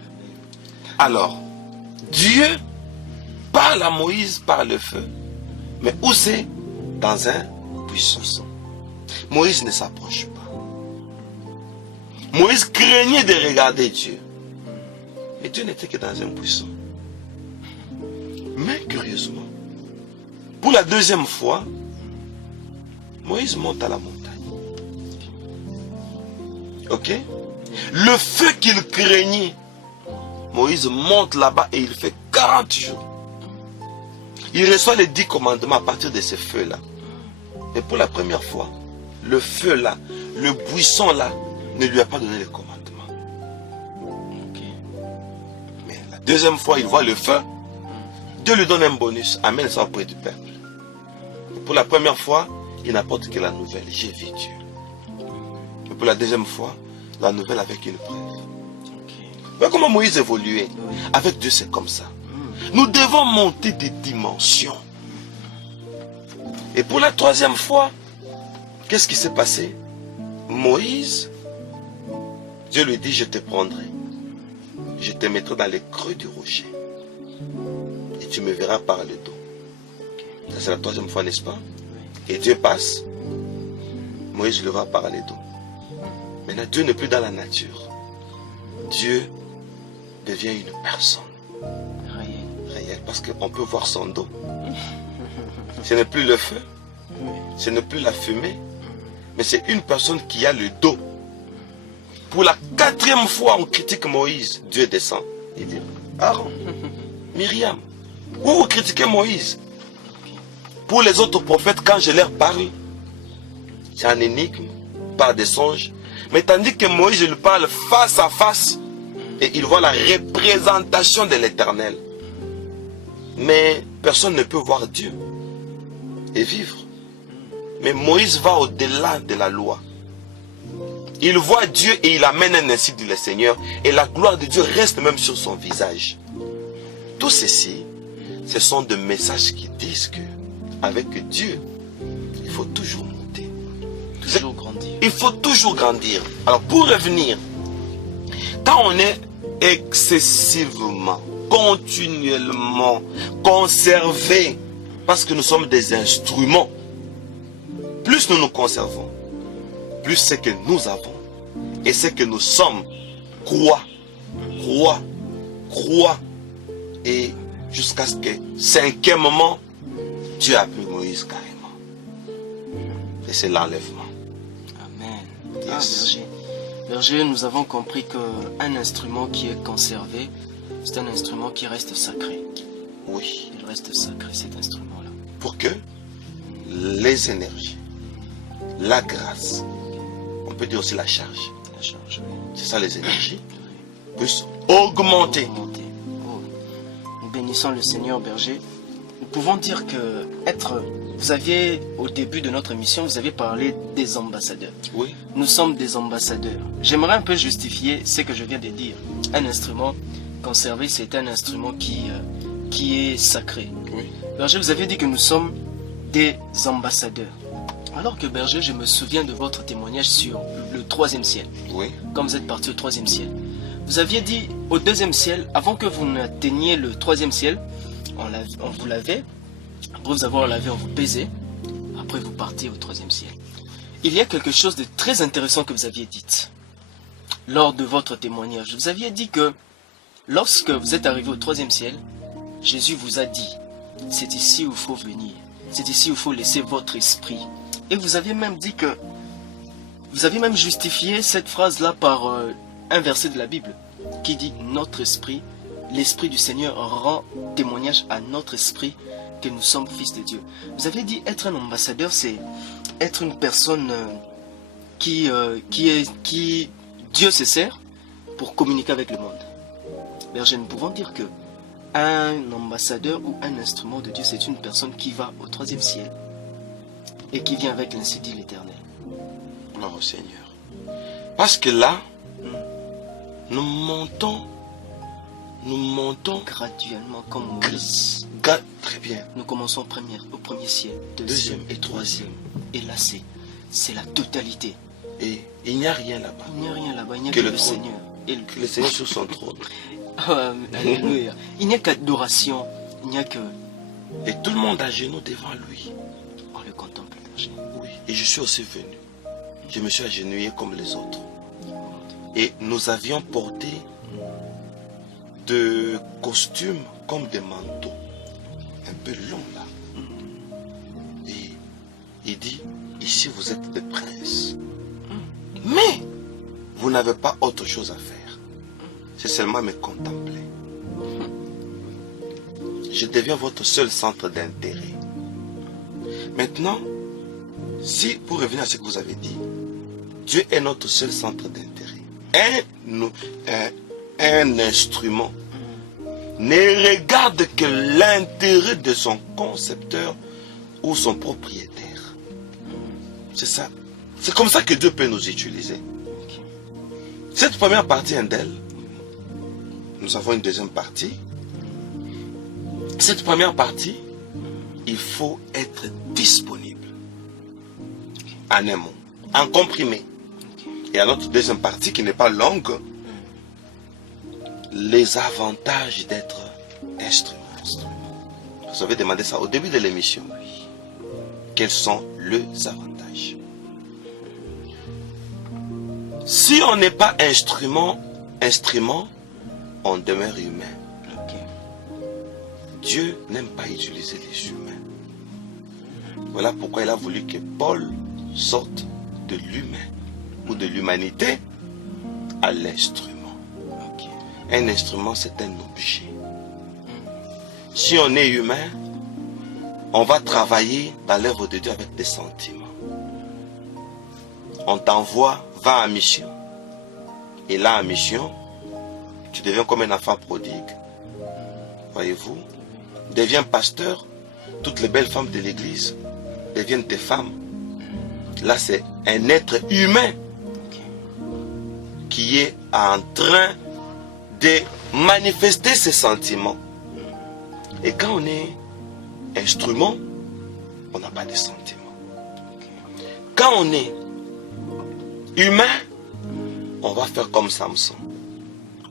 Alors, Dieu parle à Moïse par le feu. Mais où c'est? Dans un buisson. Moïse ne s'approche pas. Moïse craignait de regarder Dieu. Et Dieu n'était que dans un buisson. Mais curieusement, pour la deuxième fois, Moïse monte à la montagne. Ok? Le feu qu'il craignait, Moïse monte là-bas et il fait 40 jours. Il reçoit les 10 commandements à partir de ce feu-là. Et pour la première fois, le feu-là, le buisson-là, ne lui a pas donné les commandements. Mais la deuxième fois, il voit le feu. Dieu lui donne un bonus. Amène ça auprès du peuple. Et pour la première fois, il n'apporte que la nouvelle. J'ai vu Dieu. Et pour la deuxième fois, la nouvelle avec une preuve. Voyez comment Moïse évoluait. Avec Dieu, c'est comme ça. Nous devons monter des dimensions. Et pour la troisième fois, qu'est-ce qui s'est passé? Moïse, Dieu lui dit, je te prendrai. Je te mettrai dans les creux du rocher. Et tu me verras par le dos. Ça, c'est la troisième fois, n'est-ce pas? Et Dieu passe. Moïse le voit par le dos. Maintenant, Dieu n'est plus dans la nature. Dieu devient une personne. Réelle. Parce qu'on peut voir son dos. Ce n'est plus le feu. Ce n'est plus la fumée. Mais c'est une personne qui a le dos. Pour la 4e fois, on critique Moïse. Dieu descend. Il dit, Aaron, Myriam, vous critiquez Moïse. Pour les autres prophètes, quand je leur parle, c'est un énigme, par des songes. Mais tandis que Moïse, il parle face à face, et il voit la représentation de l'Éternel. Mais personne ne peut voir Dieu et vivre. Mais Moïse va au-delà de la loi. Il voit Dieu et il amène un ainsi dit le Seigneur. Et la gloire de Dieu reste même sur son visage. Tout ceci, ce sont des messages qui disent que avec Dieu, il faut toujours monter. Toujours grandir. Il faut toujours grandir. Alors pour revenir, quand on est excessivement, continuellement conservé, parce que nous sommes des instruments, plus nous nous conservons, plus ce que nous avons et ce que nous sommes croît. Et jusqu'à ce que 5e moment, Dieu a pris Moïse carrément. Et c'est l'enlèvement. Amen. Yes. Berger, nous avons compris qu'un instrument qui est conservé, c'est un instrument qui reste sacré. Oui. Il reste sacré, cet instrument-là. Pour que les énergies, la grâce, on peut dire aussi la charge, c'est ça les énergies, puissent augmenter. Oh. Nous bénissons le Seigneur, Berger. Nous pouvons dire que vous aviez, au début de notre émission, vous avez parlé des ambassadeurs. Oui. Nous sommes des ambassadeurs. J'aimerais un peu justifier ce que je viens de dire. Un instrument conservé, c'est un instrument qui est sacré. Oui. Berger, vous avez dit que nous sommes des ambassadeurs. Alors que Berger, je me souviens de votre témoignage sur le 3e ciel. Oui. Quand vous êtes parti au 3e ciel. Vous aviez dit au 2e ciel, avant que vous n'atteigniez le 3e ciel, on vous lavait. Après vous avoir lavé, on vous baisait. Après vous partez au 3e ciel. Il y a quelque chose de très intéressant que vous aviez dit. Lors de votre témoignage, vous aviez dit que lorsque vous êtes arrivé au 3e ciel, Jésus vous a dit, c'est ici où il faut venir. C'est ici où il faut laisser votre esprit. Et vous aviez même dit que, vous avez même justifié cette phrase-là par un verset de la Bible qui dit notre esprit, l'esprit du Seigneur rend témoignage à notre esprit que nous sommes fils de Dieu. Vous avez dit être un ambassadeur, c'est être une personne qui Dieu se sert pour communiquer avec le monde. Berger, nous pouvons dire que un ambassadeur ou un instrument de Dieu, c'est une personne qui va au 3e ciel et qui vient avec l'ainsi dit l'Éternel. Non, Seigneur. Parce que là, nous montons nous montons graduellement comme Moïse. Très bien. Nous commençons au premier ciel, deuxième et troisième. Et là, c'est la totalité. Et il n'y a rien là-bas. Il n'y a rien là-bas, il n'y a que le Seigneur. Et le Seigneur sur son trône. Alléluia. Il n'y a qu'adoration, il n'y a que... Et tout le monde à genoux devant lui. On le contemple. Oui, et je suis aussi venu. Je me suis agenouillé comme les autres. Et nous avions porté de costumes comme des manteaux. Un peu longs là. Et il dit, ici vous êtes des princes. Mais vous n'avez pas autre chose à faire. C'est seulement me contempler. Je deviens votre seul centre d'intérêt. Maintenant, si, pour revenir à ce que vous avez dit, Dieu est notre seul centre d'intérêt. Un instrument ne regarde que l'intérêt de son concepteur ou son propriétaire. C'est ça. C'est comme ça que Dieu peut nous utiliser. Cette première partie est d'elle. Nous avons une deuxième partie. Cette première partie, il faut être disponible. En un mot, en comprimé. Et à notre deuxième partie, qui n'est pas longue, les avantages d'être instrument. Vous avez demandé ça au début de l'émission. Quels sont les avantages? Si on n'est pas instrument, on demeure humain. Dieu n'aime pas utiliser les humains. Voilà pourquoi il a voulu que Paul sorte de l'humain ou de l'humanité à l'instrument. Un instrument, c'est un objet. Si on est humain, on va travailler dans l'œuvre de Dieu avec des sentiments. On t'envoie, va en mission. Et là, en mission, tu deviens comme un enfant prodigue. Voyez-vous? Deviens pasteur. Toutes les belles femmes de l'église deviennent tes femmes. Là, c'est un être humain qui est en train de manifester ses sentiments. Et quand on est instrument, on n'a pas de sentiments. Quand on est humain, on va faire comme Samson.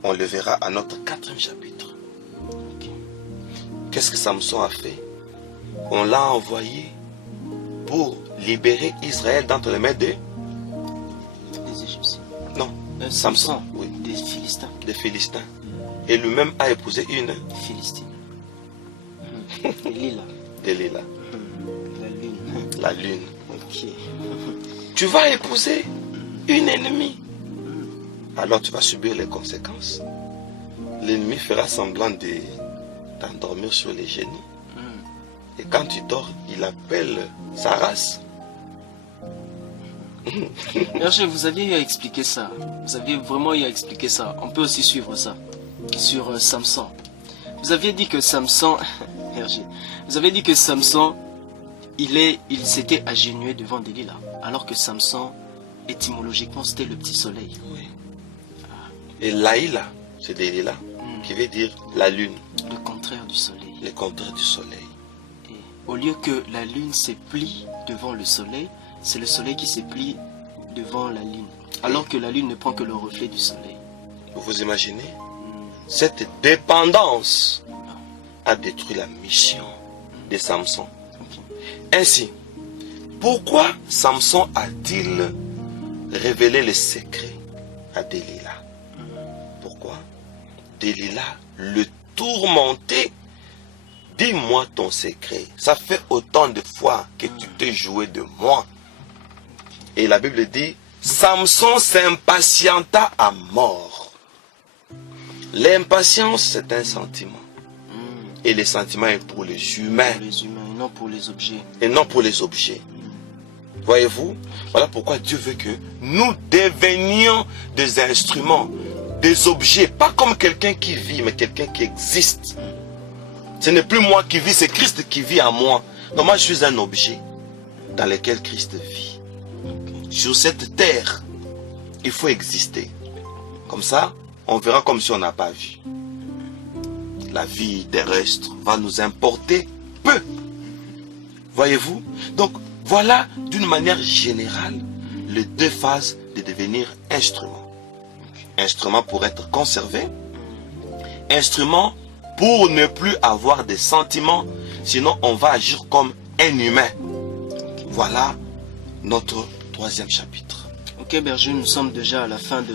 On le verra à notre 4e chapitre. Qu'est-ce que Samson a fait? On l'a envoyé pour libérer Israël d'entre les mains des Égyptiens. Non, Samson, oui. Des Philistins. Des Philistins. Et lui-même a épousé une Philistine. Delilah. Delilah. La lune. La lune. Ok. Tu vas épouser une ennemie. Alors tu vas subir les conséquences. L'ennemi fera semblant de t'endormir sur les genoux. Et quand tu dors, il appelle sa race. Hergé, vous aviez eu à expliquer ça. Vous aviez vraiment eu à expliquer ça. On peut aussi suivre ça. Sur Samson. Vous aviez dit que Samson... Hergé, vous avez dit que Samson, il s'était agenouillé devant Delilah. Alors que Samson, étymologiquement, c'était le petit soleil. Oui. Et Laïla, c'est Delilah, qui veut dire la lune. Le contraire du soleil. Le contraire du soleil. Et au lieu que la lune se plie devant le soleil, c'est le soleil qui se plie devant la lune. Alors que la lune ne prend que le reflet du soleil. Vous imaginez? Cette dépendance a détruit la mission de Samson. Ainsi, pourquoi Samson a-t-il révélé les secrets à Delilah? Pourquoi? Delilah le tourmentait. Dis-moi ton secret. Ça fait autant de fois que tu t'es joué de moi. Et la Bible dit, Samson s'impatienta à mort. L'impatience, c'est un sentiment. Et le sentiment est pour les humains. Pour les humains et non pour les objets. Et non pour les objets. Voyez-vous? Voilà pourquoi Dieu veut que nous devenions des instruments, des objets. Pas comme quelqu'un qui vit, mais quelqu'un qui existe. Ce n'est plus moi qui vis, c'est Christ qui vit en moi. Donc moi, je suis un objet dans lequel Christ vit. Sur cette terre, il faut exister. Comme ça, on verra comme si on n'a pas vu. la vie terrestre va nous importer peu. Voyez-vous? Donc, voilà d'une manière générale les deux phases de devenir instrument. Instrument pour être conservé, instrument pour ne plus avoir de sentiments, sinon on va agir comme un humain. Voilà notre troisième chapitre. Ok berger, nous sommes déjà à la fin de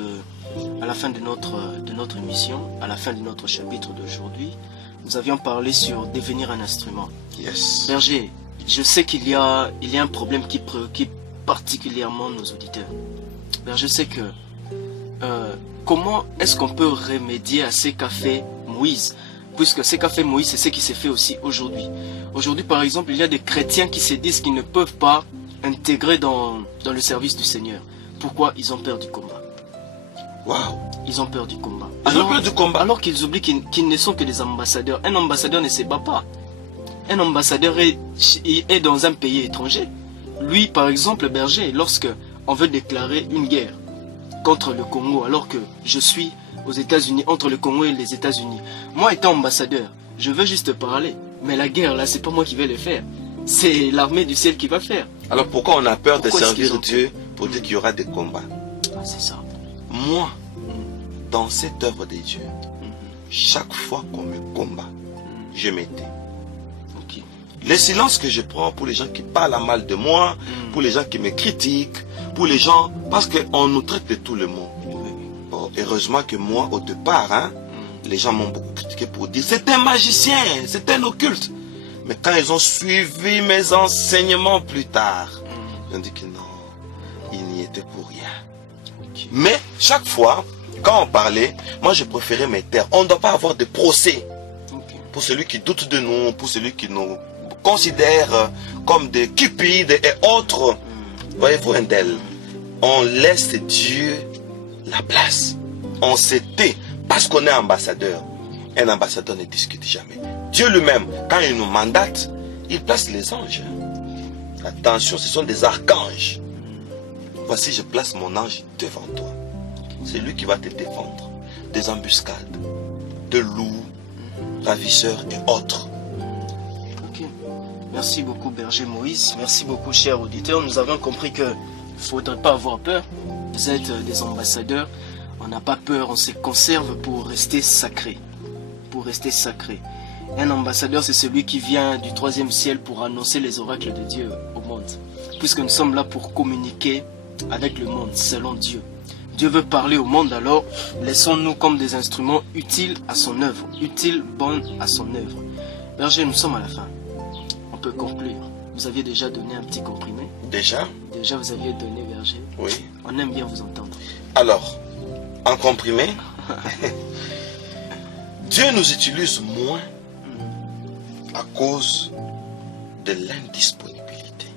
notre émission, à la fin de notre chapitre d'aujourd'hui. Nous avions parlé sur devenir un instrument. Yes. Berger, je sais qu'il y a un problème qui préoccupe particulièrement nos auditeurs. Berger, je sais que comment est-ce qu'on peut remédier à ce qu'a fait Moïse? Puisque ce qu'a fait Moïse, c'est ce qui s'est fait aussi aujourd'hui. Aujourd'hui, par exemple, il y a des chrétiens qui se disent qu'ils ne peuvent pas intégrer dans le service du Seigneur. Pourquoi? Ils ont peur du combat. Waouh. Ils ont peur du combat. Ils ont peur du combat. Alors qu'ils oublient qu'ils ne sont que des ambassadeurs. Un ambassadeur ne se bat pas. Un ambassadeur est dans un pays étranger. Lui, par exemple, berger, lorsque on veut déclarer une guerre contre le Congo, alors que je suis aux États-Unis, entre le Congo et les États-Unis, moi étant ambassadeur, je veux juste parler. Mais la guerre, là, c'est pas moi qui vais le faire. C'est l'armée du ciel qui va faire. Alors pourquoi on a peur de Pourquoi servir Dieu pour dire qu'il y aura des combats? Ah, c'est ça. Moi, dans cette œuvre de Dieu, chaque fois qu'on me combat, je m'étais. Ok. Le silence que je prends pour les gens qui parlent mal de moi, pour les gens qui me critiquent, pour les gens, parce qu'on nous traite de tout le monde. Bon, heureusement que moi, au départ, les gens m'ont beaucoup critiqué pour dire c'est un magicien, c'est un occulte. Mais quand ils ont suivi mes enseignements plus tard, ils ont dit que non, ils n'y étaient pour rien. Ok. Mais chaque fois, quand on parlait, moi je préférais me taire. On ne doit pas avoir de procès Ok. pour celui qui doute de nous, pour celui qui nous considère comme des cupides et autres. Voyez-vous, Indel, on laisse Dieu la place. On se tait parce qu'on est ambassadeur. Un ambassadeur ne discute jamais. Dieu lui-même, quand il nous mandate, il place les anges. Attention, ce sont des archanges. Voici, je place mon ange devant toi. C'est lui qui va te défendre des embuscades, de loups, ravisseurs et autres. Ok. Merci beaucoup, berger Moïse. Merci beaucoup, chers auditeurs. Nous avons compris qu'il ne faudrait pas avoir peur. Vous êtes des ambassadeurs. On n'a pas peur, on se conserve pour rester sacré. Pour rester sacré. Un ambassadeur, c'est celui qui vient du troisième ciel pour annoncer les oracles de Dieu au monde. Puisque nous sommes là pour communiquer avec le monde, selon Dieu. Dieu veut parler au monde, alors laissons-nous comme des instruments utiles à son œuvre. Utiles, bonnes à son œuvre. Berger, nous sommes à la fin. On peut conclure. Vous aviez déjà donné un petit comprimé. Déjà? Déjà, vous aviez donné, berger. Oui. On aime bien vous entendre. Alors, en comprimé, Dieu nous utilise moins à cause de l'indisponibilité.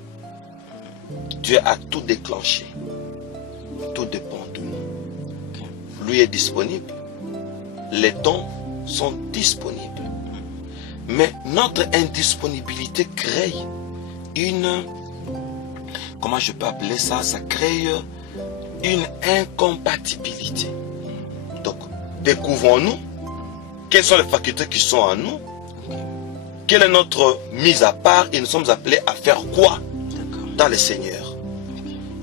Dieu a tout déclenché. Tout dépend de nous. Lui est disponible. Les dons sont disponibles. Mais notre indisponibilité crée une... Comment je peux appeler ça? Ça crée une incompatibilité. Donc, découvrons-nous quelles sont les facultés qui sont en nous. Quelle est notre mise à part et nous sommes appelés à faire quoi dans le Seigneur.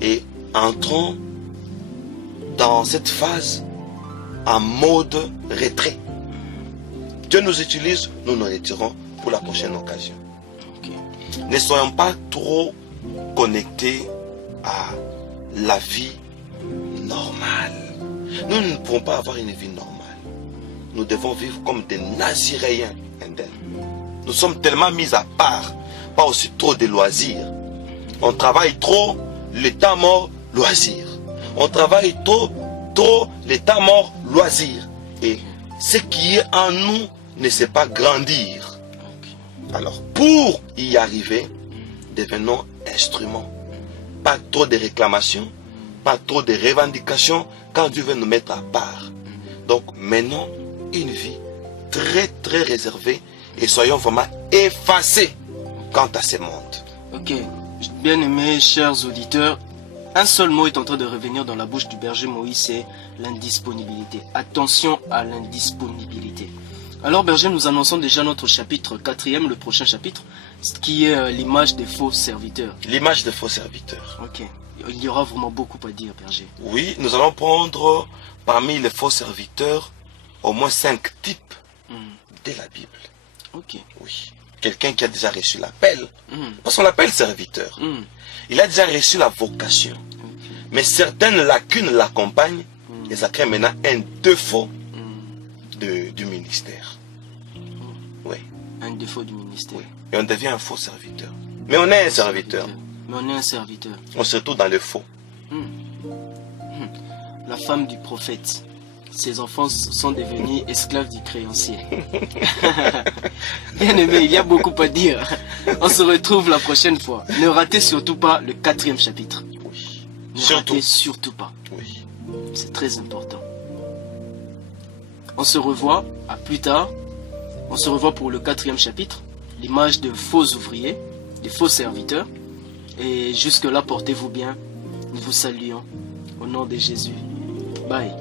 Et entrons dans cette phase en mode retrait. Dieu nous utilise, nous nous retirons pour la prochaine occasion. Ne soyons pas trop connectés à la vie normale. Nous ne pouvons pas avoir une vie normale. Nous devons vivre comme des Naziréens. Nous sommes tellement mis à part, pas aussi trop de loisirs. On travaille trop, le temps mort, loisir. On travaille trop, le temps mort, loisir. Et ce qui est en nous ne sait pas grandir. Alors, pour y arriver, devenons instruments. Pas trop de réclamations, pas trop de revendications quand Dieu veut nous mettre à part. Donc, menons une vie très très réservée et soyons vraiment effacés quant à ce monde. Ok, bien aimés chers auditeurs, un seul mot est en train de revenir dans la bouche du berger Moïse, c'est l'indisponibilité. Attention à l'indisponibilité. Alors Berger, nous annonçons déjà notre chapitre 4e, le prochain chapitre, qui est l'image des faux serviteurs. L'image des faux serviteurs. Ok. Il y aura vraiment beaucoup à dire, Berger. Oui, nous allons prendre parmi les faux serviteurs au moins 5 types de la Bible. Ok. Oui. Quelqu'un qui a déjà reçu l'appel, parce qu'on l'appelle serviteur. Mm. Il a déjà reçu la vocation. Mais certaines lacunes l'accompagnent et ça crée maintenant un défaut du ministère. Oui. Un défaut du ministère. Oui. Et on devient un faux serviteur. Mais on est un serviteur. Mais on est un serviteur. On se retrouve dans le faux. La femme du prophète. Ses enfants sont devenus esclaves du créancier. Bien aimé, il y a beaucoup à dire. On se retrouve la prochaine fois. Ne ratez surtout pas le 4e chapitre. Oui. Ne ratez surtout pas. Oui. C'est très important. On se revoit à plus tard. On se revoit pour le 4e chapitre. L'image de faux ouvriers, de faux serviteurs. Et jusque-là, portez-vous bien. Nous vous saluons. Au nom de Jésus. Bye.